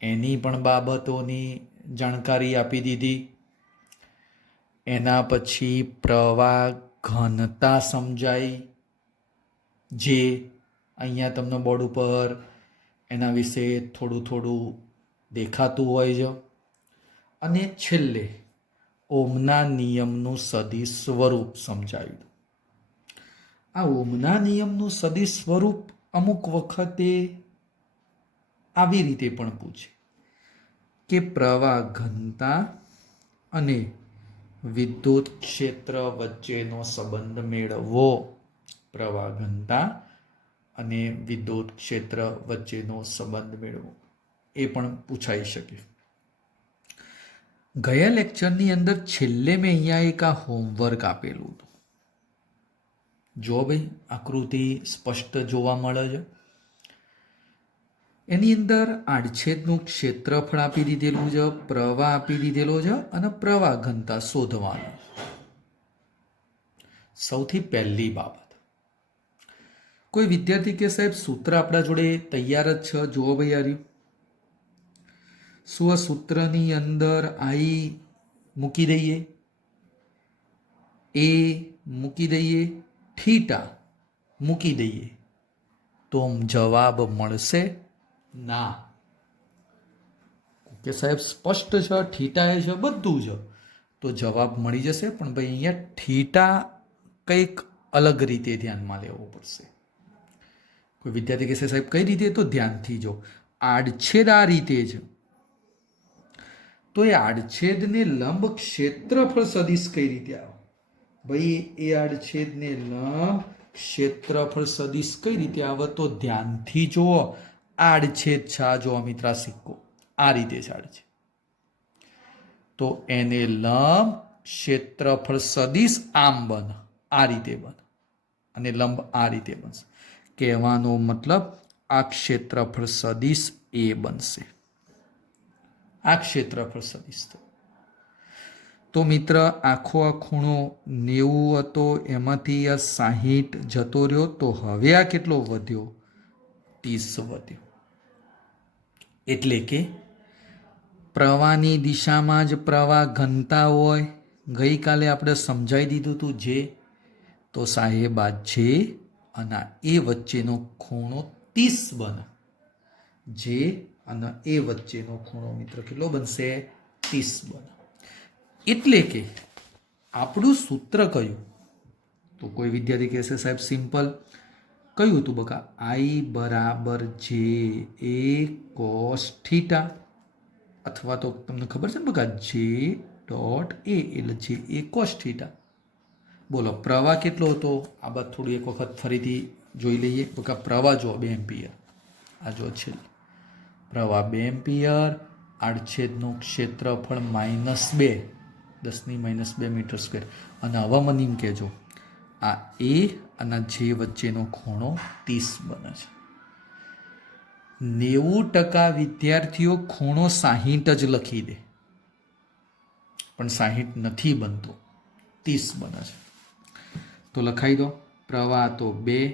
એની પણ બાબતોની જાણકારી આપી દીધી. એના પછી પ્રવાહ ઘનતા સમજાઈ, જે અહીંયા તમને બોર્ડ ઉપર એના વિશે થોડું થોડું દેખાતું હોય છે. અને છેલ્લે ઓહમના નિયમનું સદિશ સ્વરૂપ સમજાવ્યું. આ ઓહમના નિયમનું સદિશ સ્વરૂપ અમુક વખતે આવી રીતે પણ પૂછે કે પ્રવાહ ઘનતા અને વિદ્યુત ક્ષેત્ર વચ્ચેનો સંબંધ મેળવો. પ્રવાહ ઘનતા અને વિદ્યુત ક્ષેત્ર વચ્ચેનો સંબંધ મેળવો, એ પણ પૂછાઈ શકે. ગયા લેક્ચરની અંદર છેલ્લે મેં અહીંયા એક આ હોમવર્ક આપેલું હતું. જો ભાઈ, આકૃતિ સ્પષ્ટ જોવા મળે છે. એની અંદર આડછેદનું ક્ષેત્રફળ આપી દીધેલું છે, પ્રવાહ આપી દીધેલો છે અને પ્રવાહ ઘનતા શોધવાનો. સૌથી પહેલી બાબત, કોઈ વિદ્યાર્થી કે સાહેબ સૂત્ર આપણા જોડે તૈયાર જ છે, જુઓ ભાઈ આર્યું. શું આ સૂત્રની અંદર આઈ મૂકી દઈએ, એ મૂકી દઈએ, થીટા મૂકી દઈએ તો જવાબ મળશે? ના. કે સાહેબ સ્પષ્ટ છે, થીટા એ છે, બધું છે, તો જવાબ મળી જશે. પણ ભાઈ અહીંયા થીટા કંઈક અલગ રીતે ધ્યાનમાં લેવો પડશે. કોઈ વિદ્યાર્થી કહેશે સાહેબ કઈ રીતે? તો ધ્યાનથી જો. આડછેદ આ રીતે છે, તો એ આડછેદને લંબ ક્ષેત્રફળ સદિશ કઈ રીતે આવે? ભાઈ એ આડછેદને લંબ ક્ષેત્રફળ સદિશ કઈ રીતે આવે? તો ધ્યાનથી જુઓ. આડછેદ છે, આ જો મિત્ર સિક્કો, આ રીતે ઝાડ છે, તો એને લંબ ક્ષેત્રફળ સદિશ આમ બને, આ રીતે બને, અને લંબ આ રીતે બનશે. કહેવાનો મતલબ આ ક્ષેત્રફળ સદિશ એ બનશે, આ ક્ષેત્રફળ સદિશ. તો મિત્ર આખો આ ખૂણો 90 હતો, એમાંથી આ 60 જતો રહ્યો, તો હવે આ કેટલો વધ્યો? 30 વધ્યો. એટલે કે પ્રવાહની દિશામાં જ પ્રવાહ ઘનતા હોય. ગઈકાલે આપણે સમજાવી દીધું હતું જે, તો સાહેબ આ જે અને એ વચ્ચેનો ખૂણો 30 બને. જે અને એ વચ્ચેનો ખૂણો મિત્ર કેટલો બનશે? 30 બને. એટલે કે આપણું સૂત્ર કયું? તો કોઈ વિદ્યાર્થી કહેશે સાહેબ સિમ્પલ. કયું હતું બકા? I બરાબર જે એ કોસ થીટા, અથવા તો તમને ખબર છે ને બકા જે ડોટ એ એટલે જે એ કોસ થીટા. બોલો પ્રવાહ કેટલો હતો? આ બાદ થોડી એક વખત ફરીથી જોઈ લઈએ બકા. પ્રવાહ જો 2 એમ્પિયર, આ જો છે પ્રવાહ 2 એમ્પિયર, આડછેદનું ક્ષેત્રફળ -2, 10⁻² મીટર સ્ક્વેર. અને હવે મને એમ કહેજો આ એ અને જે વચ્ચેનો ખૂણો 30 બને છે. 90% વિદ્યાર્થીઓ ખૂણો 60 જ લખી દે, પણ 60 નથી બનતો, 30 બને છે. તો લખાઈ દો. પ્રવાહ તો 2,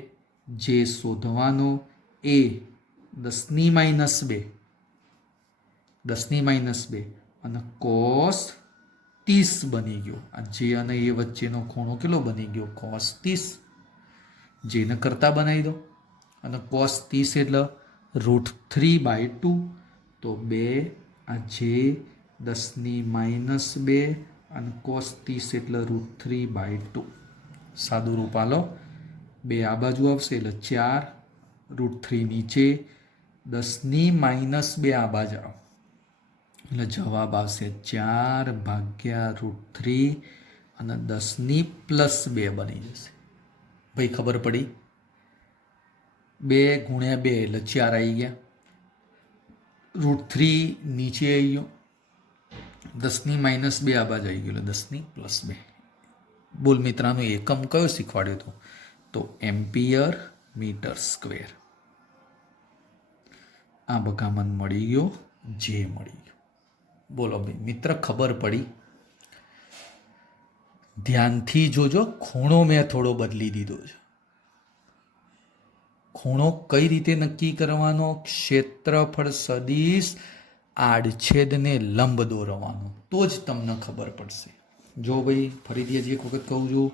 જે શોધવાનો, એ 10⁻², 10⁻², અને કોસ 30 બની ગયો. આ જે અને એ વચ્ચેનો ખૂણો કેટલો બની ગયો? કોસ 30. જેને કરતા બનાવી દો. અને કોસ 30 એટલે √3/2, તો 2 આ જે 10⁻², અને કોસ 30 એટલે √3/2. સાદું રૂપ આલો. 2 આ બાજુ આવશે એટલે 4, √3 નીચે, 10⁻² આ બાજુ આવો એટલે જવાબ આવશે 4/√3, અને 10⁻+2 બની જશે. ભાઈ ખબર પડી? 2 × 2 એટલે 4 આવી ગયા, √3 નીચે આવી ગયો, 10⁻² આ બાજુ આવી ગયું એટલે 10⁻+2. બોલ મિત્રાનો એકમ કયો શીખવાડ્યો હતો? તો એમ્પિયર મીટર સ્ક્વેર. આ બકા મને મળી ગયો, જે મળી ગયો. બોલો ભાઈ મિત્ર ખબર પડી? ધ્યાનથી જોજો, ખૂણો મેં થોડો બદલી દીધો છે. ખૂણો કઈ રીતે નક્કી કરવાનો? ક્ષેત્રફળ સદિશ આડછેદને લંબ દોરવાનો, તો જ તમને ખબર પડશે. જો ભાઈ ફરીથી હજી એક વખત કહું છું,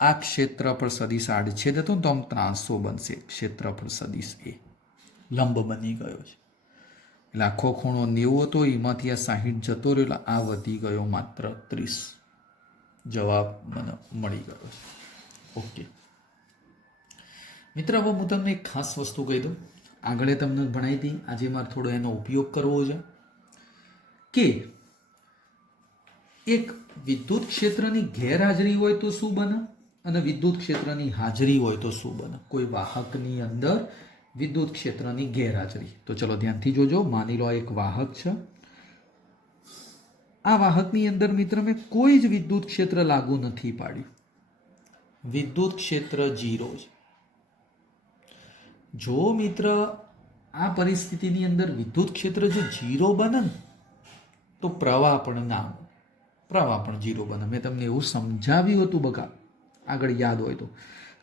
આ ક્ષેત્રફળ સદિશ આડછેદ હતો ને તો આમ 300 બનશે. ક્ષેત્રફળ સદિશ એ લંબ બની ગયો છે. એટલે આખો ખૂણો 90 હતો, એમાંથી આ 60 જતો રહ્યો, એટલે આ વધી ગયો માત્ર 30. જવાબ મને મળી ગયો છે. ઓકે મિત્ર, હવે હું તમને એક ખાસ વસ્તુ કહી દઉં. આગળ તમને ભણાવી હતી, આજે મારે થોડો એનો ઉપયોગ કરવો છે. કે એક વિદ્યુત ક્ષેત્રની ગેરહાજરી હોય તો શું બને, અને વિદ્યુત ક્ષેત્રની હાજરી હોય તો શું બને. કોઈ વાહકની અંદર વિદ્યુત ક્ષેત્રની ગેરહાજરી. તો ચલો ધ્યાનથી જોજો. માની લો એક વાહક છે. આ વાહકની અંદર મિત્ર મેં કોઈ જ વિદ્યુત ક્ષેત્ર લાગુ નથી પાડ્યું. વિદ્યુત ક્ષેત્ર 0 છે. જો મિત્ર આ પરિસ્થિતિની અંદર વિદ્યુત ક્ષેત્ર જો 0 બને ને તો પ્રવાહ પણ ના, પ્રવાહ પણ 0 બને. મેં તમને એવું સમજાવ્યું હતું બકા, આગળ યાદ હોય તો,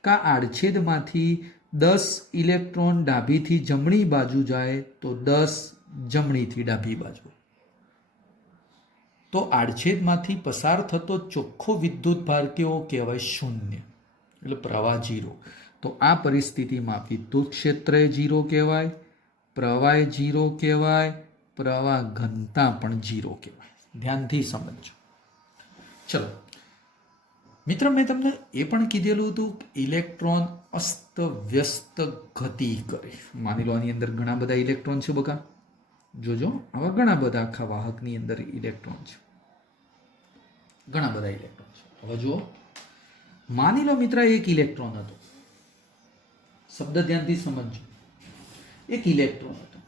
કે આ આડછેદમાંથી 10 ઇલેક્ટ્રોન ડાબીથી જમણી બાજુ જાય તો 10 જમણીથી ડાબી બાજુ. તો આડછેદમાંથી પસાર થતો ચોખ્ખો વિદ્યુત ભાર કેવો કહેવાય? 0. એટલે પ્રવાહ 0. તો આ પરિસ્થિતિમાં વિદ્યુત ક્ષેત્ર 0 કહેવાય, પ્રવાહ 0 કહેવાય, પ્રવાહ ઘનતા પણ 0 કહેવાય. ધ્યાનથી સમજો. ચલો મિત્ર, મેં તમને એ પણ કીધેલું હતું કે ઇલેક્ટ્રોન અસ્ત વ્યસ્ત ગતિ કરે. માની લો આની અંદર ઘણા બધા ઇલેક્ટ્રોન છે બકા. જોજો, આવા ઘણા બધા આખા વાહકની અંદર ઇલેક્ટ્રોન છે, ઘણા બધા ઇલેક્ટ્રોન છે. હવે જુઓ, માની લો મિત્ર એક ઇલેક્ટ્રોન હતો. શબ્દ ધ્યાનથી સમજજો. એક ઇલેક્ટ્રોન હતો.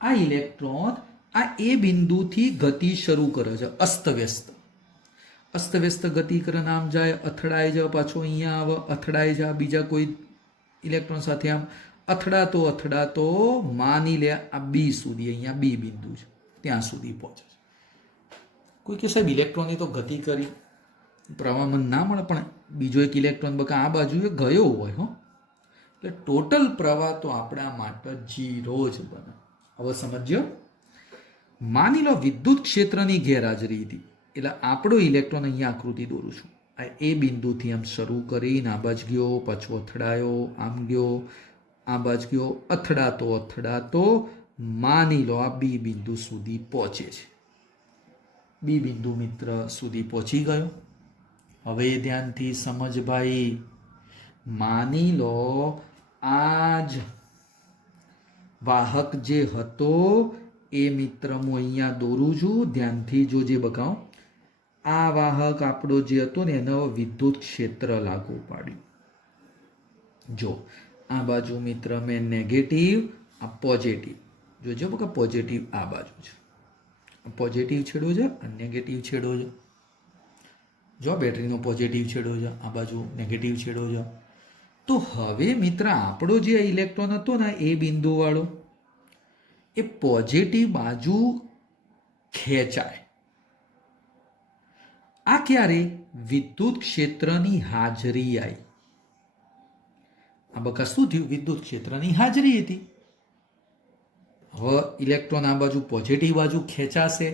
આ ઇલેક્ટ્રોન આ એ બિંદુથી ગતિ શરૂ કરે છે અસ્તવ્યસ્ત. અસ્તવ્યસ્ત ગતિ કરે આમ જાય, અથડાઈ જાય, પાછો અહીંયા આવે, અથડાઈ જાય બીજા કોઈ ઇલેક્ટ્રોન સાથે, આમ અથડાતો અથડાતો માની લે આ બી સુધી, અહીંયા બી બિંદુ છે ત્યાં સુધી પહોંચે છે. કોઈ કે સાહેબ ઇલેક્ટ્રોનની તો ગતિ કરી પ્રવાહમાં ના મળે, પણ બીજો એક ઇલેક્ટ્રોન બકા આ બાજુએ ગયો હોય હો, એટલે ટોટલ પ્રવાહ તો આપણા માટે 0 જ બને. હવે સમજ્યો? માની લો વિદ્યુત ક્ષેત્રની ગેરહાજરી હતી, એટલે આપણો ઇલેક્ટ્રોન અહીંયા આકૃતિ દોરું છું. આ એ બિંદુથી આમ શરૂ કરીને આ બાજ ગયો, પાછો અથડાયો, આમ ગયો, આ બાજ ગયો, અથડાતો અથડાતો માની લો આ બી બિંદુ સુધી પહોંચે છે. બી બિંદુ મિત્ર સુધી પહોંચી ગયો. હવે ધ્યાનથી સમજ ભાઈ. માની લો આ જ વાહક જે હતો એ મિત્ર હું અહીંયા દોરું છું, ધ્યાનથી જોજે બગાવ. આ વાહક આપણો જે હતો ને એનો વિદ્યુત ક્ષેત્ર લાગુ પાડ્યું. જો આ બાજુ મિત્ર મેં નેગેટિવ, આ પોઝિટિવ. જોજો બકા પોઝિટિવ આ બાજુ છે, પોઝિટિવ છેડો છે અને નેગેટિવ છેડો છે. જો બેટરીનો પોઝિટિવ છેડો છે, આ બાજુ નેગેટિવ છેડો છે. તો હવે મિત્ર આપણો જે ઇલેક્ટ્રોન હતો ને એ બિંદુવાળો, એ પોઝિટિવ બાજુ ખેંચાય. આ ક્યારે? વિદ્યુત ક્ષેત્રની હાજરી આવી. આ બકા શું થયું? વિદ્યુત ક્ષેત્રની હાજરી હતી. હવે ઇલેક્ટ્રોન આ બાજુ પોઝિટિવ બાજુ ખેંચાશે,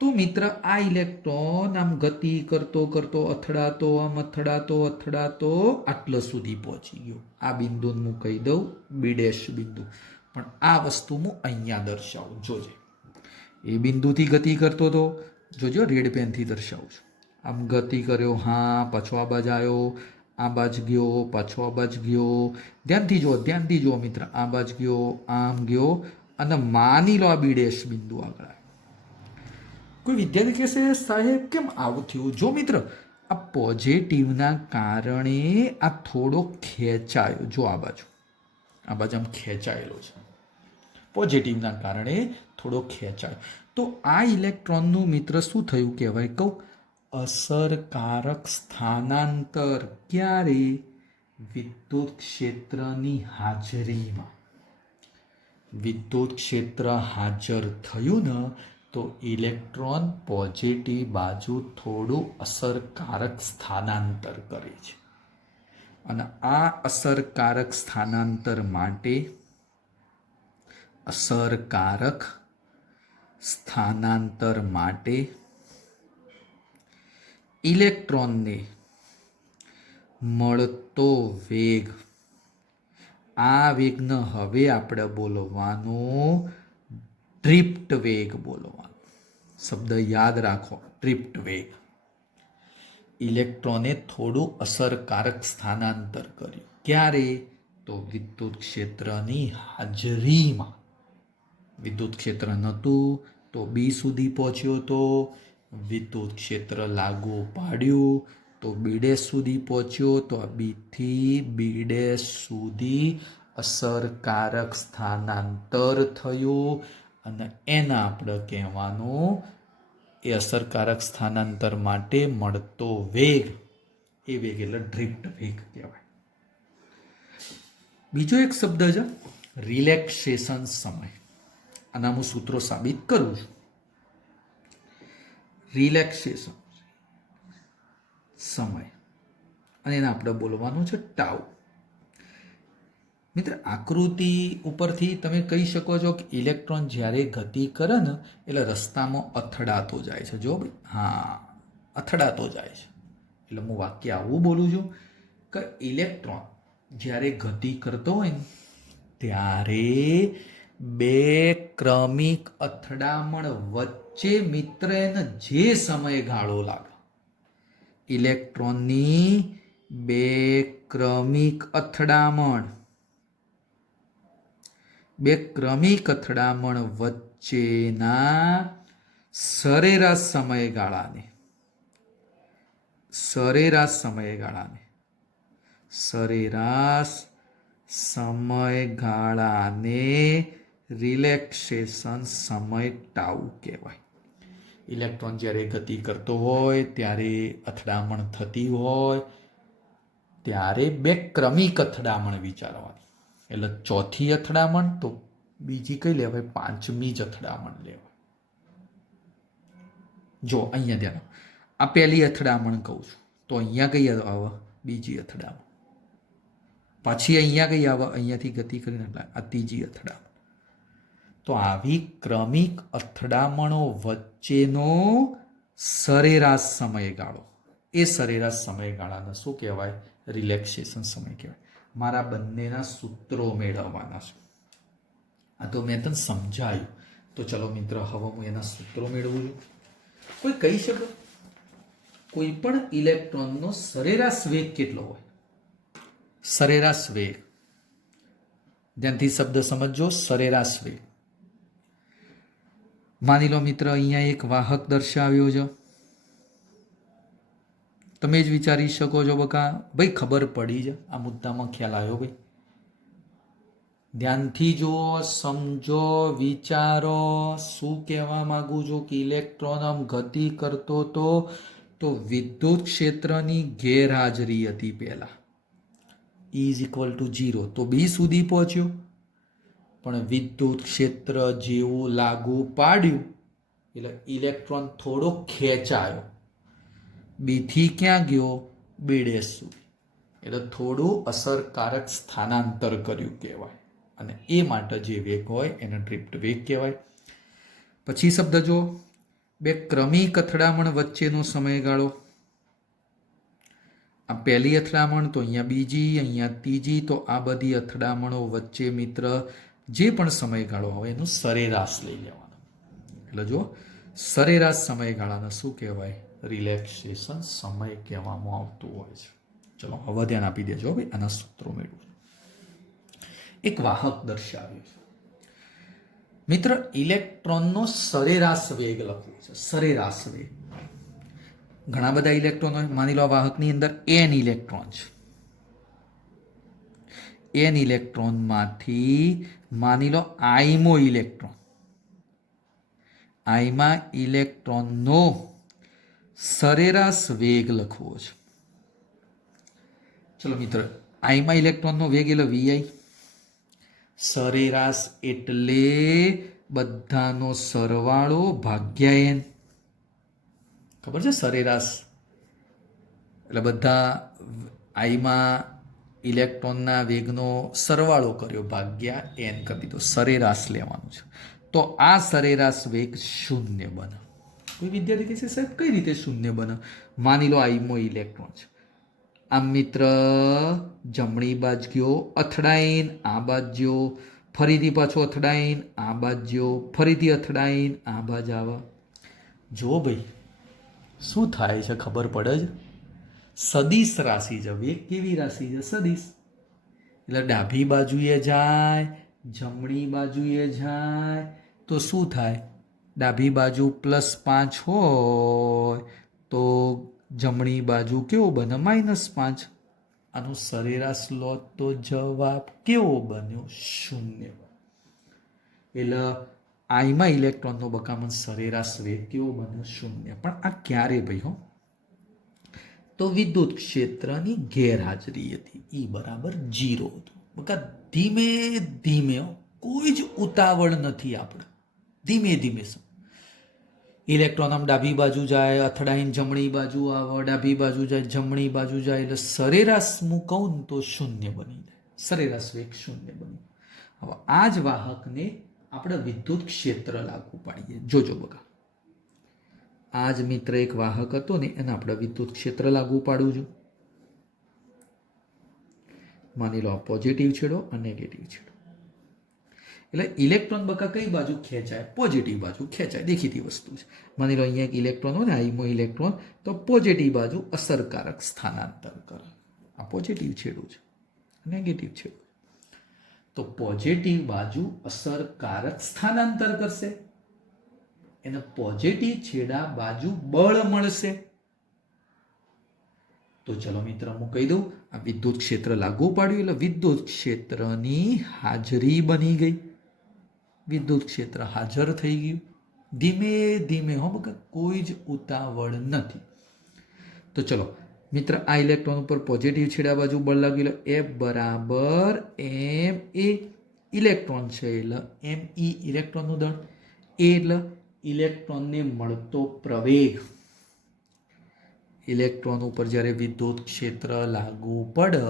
તો મિત્ર આ ઇલેક્ટ્રોન આમ ગતિ કરતો કરતો અથડાતો, આમ અથડાતો અથડાતો આટલા સુધી પહોંચી ગયો. આ બિંદુને હું કહી દઉં બી ડેશ બિંદુ, પણ આ વસ્તુ હું અહીંયા દર્શાવું. જોજે એ બિંદુથી ગતિ કરતો હતો, જોજો રેડ પેનથી દર્શાવું છું. આમ ગતિ કર્યો, હા, પાછો આ બાજ આવ્યો, આ બાજ ગયો, પાછો આ બાજ ગયો. ધ્યાનથી જુઓ મિત્ર, આ બાજ ગયો, આમ ગયો, અને માની લો આ બી ડેશ બિંદુ આગળ આવ્યો. કોઈ વિદ્યાર્થી કહેશે સાહેબ કેમ આવું થયું? જો મિત્ર આ પોઝિટિવના કારણે આ થોડો ખેંચાયો. જો આ બાજુ આમ ખેંચાયેલો છે, પોઝિટિવના કારણે થોડો ખેંચાયો. તો આ ઇલેક્ટ્રોનનું મિત્ર શું થયું કહેવાય કહું? અસરકારક સ્થાનાંતર. ક્યારે? વિદ્યુત ક્ષેત્રની હાજરીમાં. વિદ્યુત ક્ષેત્ર હાજર થયું ને તો ઇલેક્ટ્રોન પોઝિટિવ બાજુ થોડું અસરકારક સ્થાનાંતર કરે છે. અને આ અસરકારક સ્થાનાંતર માટે ઇલેક્ટ્રોનને મળતો વેગ, આ વેગને હવે આપણે બોલવાનો ડ્રિફ્ટ વેગ બોલવાનો. શબ્દ યાદ રાખો, ડ્રિફ્ટ વેગ. ઇલેક્ટ્રોને થોડું અસરકારક સ્થાનાંતર કર્યું. ક્યારે? તો વિદ્યુત ક્ષેત્રની હાજરીમાં. વિદ્યુત ક્ષેત્ર નહોતું તો બી સુધી પહોંચ્યો તો, વિદ્યુત ક્ષેત્ર લાગુ પાડ્યું તો બી ડેશ સુધી પહોંચ્યો, તો આ બીથી બી ડેશ સુધી અસરકારક સ્થાનાંતર થયું, અને એના આપણે કહેવાનું એ અસરકારક સ્થાનાંતર માટે મળતો વેગ, એ વેગ એટલે ડ્રિફ્ટ વેગ કહેવાય. બીજો એક શબ્દ છે રિલેક્સેશન સમય. આના હું સૂત્રો સાબિત કરું છું. રિલેક્સેશન સમય, અને એને આપણે બોલવાનું છે ટાઉ. મિત્ર આકૃતિ ઉપરથી તમે કહી શકો છો કે ઇલેક્ટ્રોન જ્યારે ગતિ કરે ને એટલે રસ્તામાં અથડાતો જાય છે. જો ભાઈ, હા, અથડાતો જાય છે. એટલે હું વાક્ય આવું બોલું છું કે ઇલેક્ટ્રોન જ્યારે ગતિ કરતો હોય ને ત્યારે બે ક્રમિક અથડામણ વચ્ચે મિત્ર એને જે સમયગાળો લાગે, ઇલેક્ટ્રોનની બે ક્રમિક અથડામણ વચ્ચેના સરેરાશ સમયગાળાને રિલેક્સેશન સમય ટાઉ કહેવાય. ઇલેક્ટ્રોન જ્યારે ગતિ કરતો હોય ત્યારે અથડામણ થતી હોય ત્યારે બે ક્રમિક અથડામણ વિચારવાની. એટલે ચોથી અથડામણ તો બીજી કઈ લેવાય? પાંચમી જ અથડામણ લેવાય. જો અહીંયા ધ્યાન, આ પહેલી અથડામણ કહું છું તો અહીંયા કઈ આવે? બીજી અથડામણ. પાછી અહીંયા કઈ આવે? અહીંયાથી ગતિ કરીને આ ત્રીજી અથડામણ. તો આવી ક્રમિક અથડામણો વચ્ચેનો સરેરાશ સમયગાળો, એ સરેરાશ સમયગાળાને શું કહેવાય? રિલેક્સેશન સમય કહેવાય. મારા બંનેના સૂત્રો મેળવવાના છે. આ તો મેં તને સમજાયું. તો ચલો મિત્ર, હવે હું એના સૂત્રો મેળવું છું. કોઈ કહી શકો કોઈ પણ ઇલેક્ટ્રોનનો સરેરાશ વેગ કેટલો હોય? સરેરાશ વેગ, ધ્યાનથી શબ્દ સમજો. સરેરાશ વેગ. માની લો મિત્ર, અહીંયા એક વાહક દર્શાવ્યો છે. તમે જ વિચારી શકો છો બકા, ભાઈ ખબર પડી છે, આ મુદ્દામાં ખ્યાલ આવ્યો ભાઈ? ધ્યાનથી જુઓ, સમજો, વિચારો. શું કહેવા માંગુ છું કે ઇલેક્ટ્રોન આમ ગતિ કરતો હતો તો વિદ્યુત ક્ષેત્રની ગેરહાજરી હતી પહેલા. E=0 તો બી સુધી પહોંચ્યો, પણ વિદ્યુત ક્ષેત્ર જેવું લાગુ પાડ્યું એટલે ઇલેક્ટ્રોન થોડો ખેંચાયો. બીથી ક્યાં ગયો? B' સુધી. એટલે થોડું અસરકારક સ્થાનાંતર કર્યું કહેવાય. અને એ માટે જે વેગ હોય એને ડ્રિફ્ટ વેગ કહેવાય. પછી શબ્દ જો, બે ક્રમિક અથડામણ વચ્ચેનો સમયગાળો. આ પહેલી અથડામણ, તો અહીંયા બીજી, અહીંયા ત્રીજી. તો આ બધી અથડામણો વચ્ચે મિત્ર જે પણ સમયગાળો હોય એનું સરેરાશ લઈ લેવાનો. એટલે જો સરેરાશ સમયગાળાને શું કહેવાય? રિલેક્સેશન સમય કહેવામાં આવતું હોય છે. ચલો હવે ધ્યાન આપી દેજો ભાઈ, આના સૂત્રો મેળવું. એક વાહક દર્શાવ્યું છે મિત્ર. ઇલેક્ટ્રોનનો સરેરાશ વેગ લખવો છે. સરેરાશ વેગ. ઘણા બધા ઇલેક્ટ્રોન હોય. માની લો વાહકની અંદર n ઇલેક્ટ્રોન છે. n ઇલેક્ટ્રોનમાંથી માની લો આઈમો ઇલેક્ટ્રોન. આઈમાં ઇલેક્ટ્રોનનો સરેરાશ વેગ લખવો છે. ચલો મિત્ર, આઈમાં ઇલેક્ટ્રોનનો વેગ એટલે vi. સરેરાશ એટલે બધાનો સરવાળો ભાગ્યા n. ખબર છે? સરેરાશ એટલે બધા આઈમાં ઇલેક્ટ્રોનના વેગનો સરવાળો કર્યો ભાગ્યા n કરી દીધો. સરેરાશ લેવાનું છે. તો આ સરેરાશ વેગ શૂન્ય બને. કોઈ વિદ્યાર્થી કહે છે સાહેબ કઈ રીતે શૂન્ય બને? માની લો આઈમો ઇલેક્ટ્રોન છે. આમ મિત્ર જમણી બાજુ ગયો, અથડાઈને આ બાજુ, ફરીથી પાછો અથડાઈને આ બાજુ, ફરીથી અથડાઈને આ બાજુ આવે. જો ભાઈ શું થાય છે ખબર પડે છે? સદિશ રાશિ છે. વેગ કેવી રાશિ છે? સદિશ. એટલે ડાબી બાજુએ જાય, જમણી બાજુએ જાય તો શું થાય? ડાબી બાજુ +5 હોય તો જમણી બાજુ કેવો બને? -5. આનું સરેરાશ લો તો જવાબ કેવો બન્યો? શૂન્ય. એટલે આઈમાં ઇલેક્ટ્રોનનો બકામણ સરેરાશ વેગ કેવો બન્યો? શૂન્ય. પણ આ ક્યારે ભાઈ? હો, તો વિદ્યુત ક્ષેત્રની ગેરહાજરી હતી. E = 0 હતું. બકા ધીમે ધીમે, કોઈ જ ઉતાવળ નથી આપણે. ધીમે ધીમે ઇલેક્ટ્રોન આમ ડાબી બાજુ જાય, અથડાઈને જમણી બાજુ આવે, ડાબી બાજુ જાય, જમણી બાજુ જાય. એટલે સરેરાશ હું કહું ને તો શૂન્ય બની જાય. સરેરાશ વેગ શૂન્ય બની. હવે આ જ વાહકને આપણે વિદ્યુત ક્ષેત્ર લાગુ પાડીએ. જોજો બકા, આ જ મિત્ર એક વાહક હતો ને, એને આપણે વિદ્યુત ક્ષેત્ર લાગુ પાડવું છું. માની લો પોઝિટિવ છેડો અને નેગેટિવ છેડો. એટલે ઇલેક્ટ્રોન બકા કઈ બાજુ ખેંચાય? પોઝિટિવ બાજુ ખેંચાય. દેખીતી વસ્તુ છે. માની લો અહીંયા એક ઇલેક્ટ્રોન હોય ને, આઈમો ઇલેક્ટ્રોન, તો પોઝિટિવ બાજુ અસરકારક સ્થાનાંતર કરે. આ પોઝિટિવ છેડું છે, નેગેટિવ છેડું. તો પોઝિટિવ બાજુ અસરકારક સ્થાનાંતર કરશે. એને પોઝિટિવ છેડા બાજુ બળ મળશે. તો ચલો મિત્ર હું કહી દઉં, આ વિદ્યુત ક્ષેત્ર લાગુ પાડ્યું એટલે વિદ્યુત ક્ષેત્રની હાજરી બની ગઈ. વિદ્યુત ક્ષેત્ર હાજર થઈ ગયું. ધીમે ધીમે હો બકા, કોઈ જ ઉતાવળ નથી. તો ચલો મિત્ર, આ ઇલેક્ટ્રોન ઉપર પોઝિટિવ છેડા બાજુ બળ લાગેલો F બરાબર એમ એ ઇલેક્ટ્રોન છે એટલે એમ ઈ ઇલેક્ટ્રોનનું દળ, એ એટલે ઇલેક્ટ્રોનને મળતો પ્રવેગ. ઇલેક્ટ્રોન ઉપર જ્યારે વિદ્યુત ક્ષેત્ર લાગુ પડે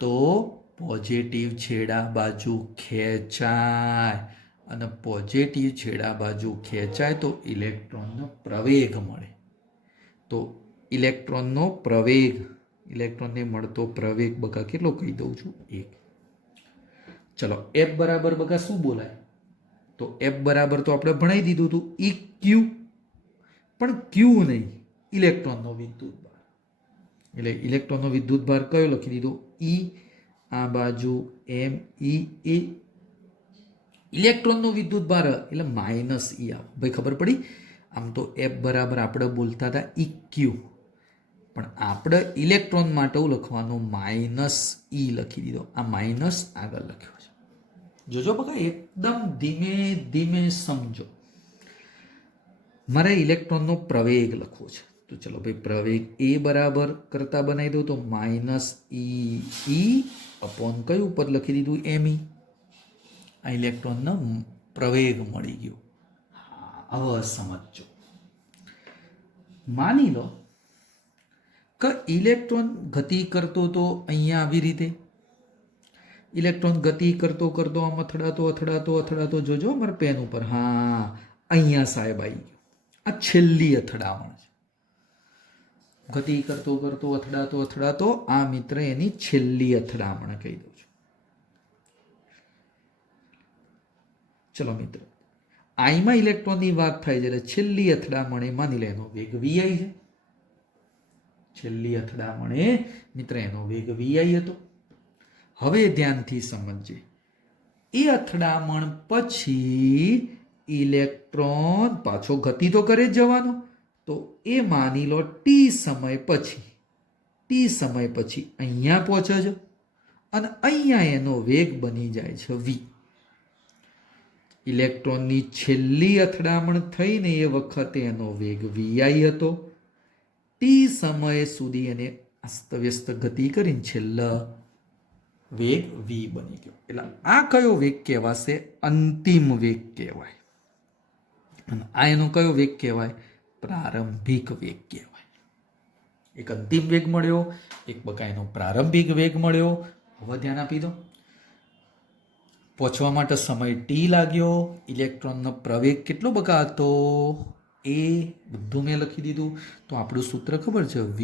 તો પોઝિટિવ છેડા બાજુ ખેંચાય, અને પોઝિટિવ છેડા બાજુ ખેંચાય તો ઇલેક્ટ્રોનનો પ્રવેગ મળે. તો ઇલેક્ટ્રોનનો પ્રવેગ, ઇલેક્ટ્રોનને મળતો પ્રવેગ બકા કેટલો કહી દઉં છું, 1. ચલો F બરાબર બકા શું બોલાય? તો F બરાબર તો આપણે ભણાવી દીધું હતું ઈ ક્યુ, પણ ક્યુ નહીં, ઇલેક્ટ્રોનનો વિદ્યુત ભાર. એટલે ઇલેક્ટ્રોનનો વિદ્યુત ભાર કયો લખી દીધો? ઈ. આ બાજુ એમ ઈ એ ઇલેક્ટ્રોનનો વિદ્યુત ભાર એટલે માઇનસ ઈ આવે. ભાઈ ખબર પડી? આમ તો F બરાબર આપણે બોલતા હતા ઈ ક્યુ, પણ આપણે ઇલેક્ટ્રોન માટે લખવાનું માઇનસ ઈ લખી દીધો. આ માઇનસ આગળ લખ્યો છે. જોજો બકા, એકદમ ધીમે ધીમે સમજો. મારે ઇલેક્ટ્રોનનો પ્રવેગ લખવો છે. તો ચલો ભાઈ, પ્રવેગ એ બરાબર કરતા બનાવી દો તો માઇનસ ઈ અપોન કયું પદ લખી દીધું? એમ ઈ. આ ઇલેક્ટ્રોનનો પ્રવેગ મળી ગયો. હવે સમજો. માની લો કે ઇલેક્ટ્રોન ગતિ કરતો તો અહીંયા આવી રીતે, ઇલેક્ટ્રોન ગતિ કરતો કરતો આમ અથડાતો અથડાતો અથડાતો, જોજો અમારા પેન ઉપર, હા અહીંયા સાહેબ આવી ગયો. આ છેલ્લી અથડામણ છે. ગતિ કરતો કરતો અથડાતો અથડાતો આ મિત્ર એની છેલ્લી અથડામણ કહી દઉં છું. ચલો મિત્ર, આઈમાં ઇલેક્ટ્રોનની વાત થાય છે એટલે છેલ્લી અથડામણે માની લે એનો વેગ વીઆઈ છે. છેલ્લી અથડામણે મિત્ર એનો વેગ વીઆઈ હતો. હવે ધ્યાનથી સમજજે, એ અથડામણ પછી ઇલેક્ટ્રોન પાછો ગતિ તો કરે જ જવાનો, તો એ માની લો ટી સમય પછી અહીંયા પહોંચે છે અને અહીંયા એનો વેગ બની જાય છે v. ઇલેક્ટ્રોનની છેલ્લી અથડામણ થઈને એ વખતે એનો વેગ vi હતો. ટી સમય સુધી એને અસ્તવ્યસ્ત ગતિ કરીને છેલ્લા વેગ v બની ગયો. એટલે આ કયો વેગ કહેવાશે? અંતિમ વેગ કહેવાય. અને આ એનો કયો વેગ કહેવાય? પ્રારંભિક વેગ કહેવાય. એક અંતિમ વેગ મળ્યો, એક બકા એનો પ્રારંભિક વેગ મળ્યો. હવે ધ્યાન આપી દો, પહોંચવા માટે સમય ટી લાગ્યો. ઇલેક્ટ્રોનનો પ્રવેગ કેટલો બકા હતો? એ બધું મેં લખી દીધું. તો આપણું સૂત્ર ખબર છે, v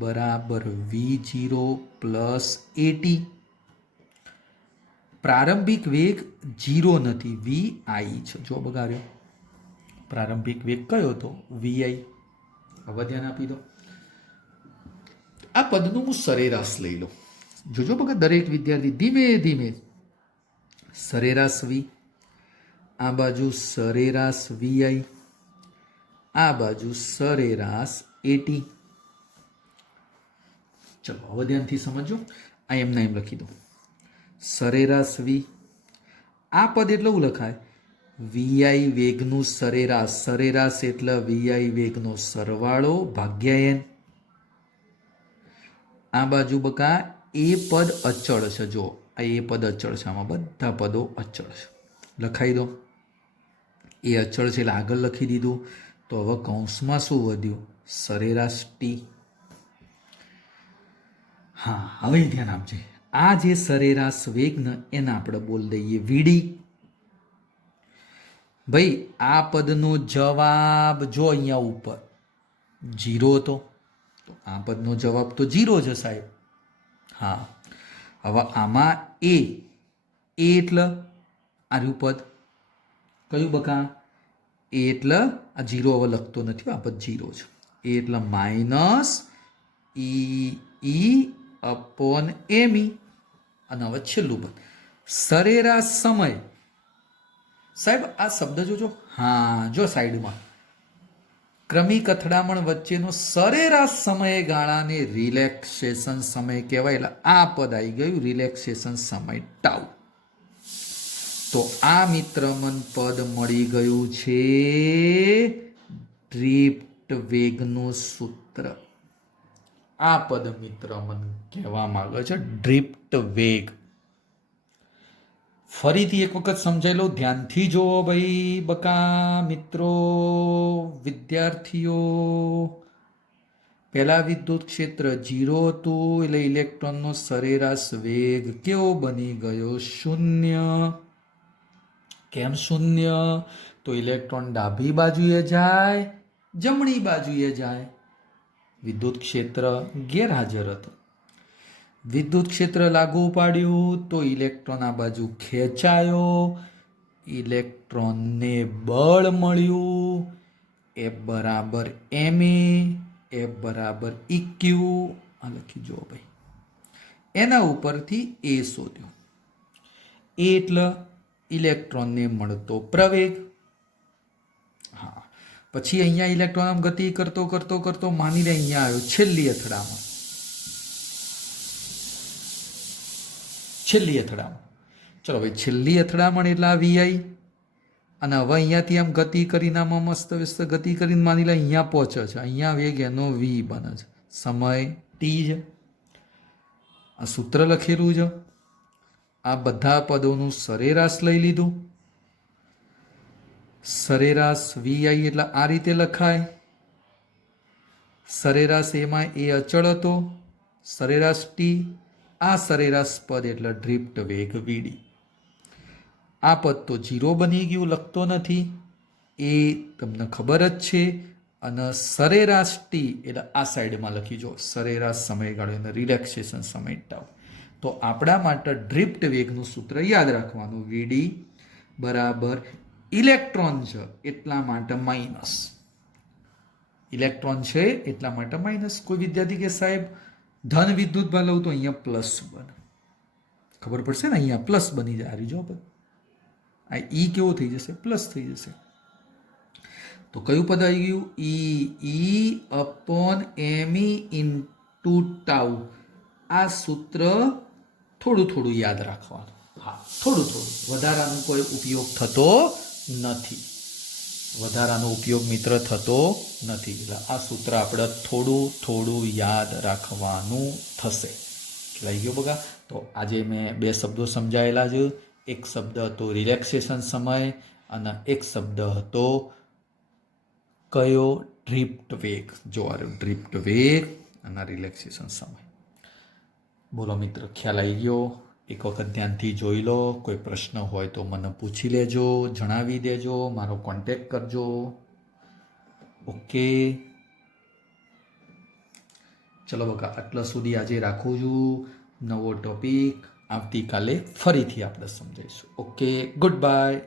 બરાબર v0 પ્લસ at. પ્રારંભિક વેગ 0 નથી, vi છે. જો બગાડ્યો, પ્રારંભિક વેગ કયો હતો? vi. હવે ધ્યાન આપી દો, આ પદનું હું સરેરાશ લઈ લો. જોજો બગા, દરેક વિદ્યાર્થી ધીમે ધીમે સરેરાશ v, આ બાજુ સરેરાશ vi, આ બાજુ સરેરાશ at. ચલો હવે ધ્યાનથી સમજો. આ એમના એમ લખી દો, સરેરાશ v. આ પદ એટલે શું લખાય? vi વેગનું સરેરાશ. સરેરાશ એટલે vi વેગનો સરવાળો ભાગ્યા n. આ બાજુ બકા એ પદ અચળ છે. જો આ એ પદ અચળ છે, આમાં બધા પદો અચળ છે. લખાઈ દો, એ અચળ છે એટલે આગળ લખી દીધું. તો હવે કૌંસમાં શું વધ્યું? સરેરાશ ટી. હા, હવે ધ્યાન આપજે. આ જે સરેરાશ વેગ ને એને આપણે બોલ દઈએ વીડી. ભાઈ આ પદનો જવાબ જો અહીંયા ઉપર 0 હતો, તો આ પદનો જવાબ તો 0 છે સાહેબ. હા, હવે આમાં એ એટલે આર્યું પદ કયું બકા? એ એટલે આ 0 હવે લખતો નથી, આ પદ 0 છે. એ એટલે માઇનસ ઈ અપોન એમી. અને હવે છેલ્લું પદ સરેરાશ સમય. સાહેબ આ શબ્દ જોજો, હા જો સાઈડમાં, ક્રમિક અથડામણ વચ્ચેનો સરેરાશ સમયગાળાને રિલેક્સેશન સમય કહેવાય. એટલે આ પદ આવી ગયું, રિલેક્સેશન સમય ટાઉ. તો આ મિત્રમન પદ મળી ગયું છે ડ્રિફ્ટ વેગનું સૂત્ર. આ પદ મિત્રમન કહેવા માંગે છે ડ્રિફ્ટ વેગ. ફરીથી એક વખત સમજાઈ લો, ધ્યાનથી જુઓ ભાઈ બકા મિત્રો, વિદ્યાર્થીઓ. પહેલા વિદ્યુત ક્ષેત્ર 0 હતું એટલે ઇલેક્ટ્રોનનો સરેરાશ વેગ કેવો બની ગયો? 0. કેમ 0? તો ઇલેક્ટ્રોન ડાબી બાજુએ જાય, જમણી બાજુએ જાય. વિદ્યુત ક્ષેત્ર ગેરહાજર હતું. વિદ્યુત ક્ષેત્ર લાગુ પાડ્યું તો ઇલેક્ટ્રોન આ બાજુ ખેંચાયો, ઇલેક્ટ્રોનને બળ મળ્યું. F બરાબર ma, F બરાબર EQ. આ લખી જુઓ ભાઈ. એના ઉપરથી A શોધ્યો. A એટલે ઇલેક્ટ્રોનને મળતો પ્રવેગ. હા, પછી અહીંયા ઇલેક્ટ્રોન આમ ગતિ કરતો કરતો કરતો માની લે અહીંયા આવ્યો છેલ્લી અથડામણ. ચલો ભાઈ, છેલ્લી અથડામણ એટલે આ VI. અને હવે અહીંયાથી આમ ગતિ કરીને આમાં મસ્ત વ્યસ્ત ગતિ કરીને માની લે અહીંયા પહોંચે છે, અહીંયા વેગ એનો V બને છે, સમય T છે. આ સૂત્ર લખેલું છે. આ બધા પદોનું સરેરાશ લઈ લીધું. સરેરાશ VI એટલે આ રીતે લખાય. સરેરાશ એમાં એ અચળ હતો, સરેરાશ T. આ સરેરાશ પદ એટલે ડ્રિફ્ટ વેગ VD. આ પદ તો 0 બની ગયું, લખતો નથી, એ તમને ખબર જ છે. અને સરેરાશ T એટલે આ સાઈડમાં લખી જો, સરેરાશ સમયગાળો અને રિલેક્સેશન સમય ટાઉ. તો આપણા માટે ડ્રિફ્ટ વેગનું સૂત્ર યાદ રાખવાનું, VD બરાબર ઇલેક્ટ્રોન છે એટલા માટે માઇનસ. ઇલેક્ટ્રોન છે એટલા માટે માઇનસ. કોઈ વિદ્યાર્થી કે સાહેબ ધન વિદ્યુત ભાર લઉં તો અહીંયા પ્લસ બને, ખબર પડશે ને, અહીંયા પ્લસ બની જાય. જો આ E કેવો થઈ જશે? પ્લસ થઈ જશે. તો કયું પદ આવી ગયું? E upon me into tau. આ સૂત્ર થોડું થોડું યાદ રાખવાનું. હા, થોડું થોડું, વધારાનો કોઈ ઉપયોગ થતો નથી. વધારાનો ઉપયોગ મિત્ર થતો નથી. એટલે આ સૂત્ર આપણે થોડું થોડું યાદ રાખવાનું થશે. લઈ ગયો બગા? તો આજે મેં 2 શબ્દો સમજાયેલા છે. એક શબ્દ હતો રિલેક્સેશન સમય અને એક શબ્દ હતો કયો? ડ્રિફ્ટ વેગ. જો આ ડ્રિફ્ટ વેગ અને રિલેક્સેશન સમય. બોલો મિત્ર, ખ્યાલ આવી ગયો? એક વખત ધ્યાનથી જોઈ લો. કોઈ પ્રશ્ન હોય તો મને પૂછી લેજો, જણાવી દેજો, મારો કોન્ટેક્ટ કરજો. ઓકે, ચલો બકા, આટલા સુધી આજે રાખું છું. નવો ટોપિક આવતીકાલે ફરીથી આપણે સમજાઈશું. Okay, good bye.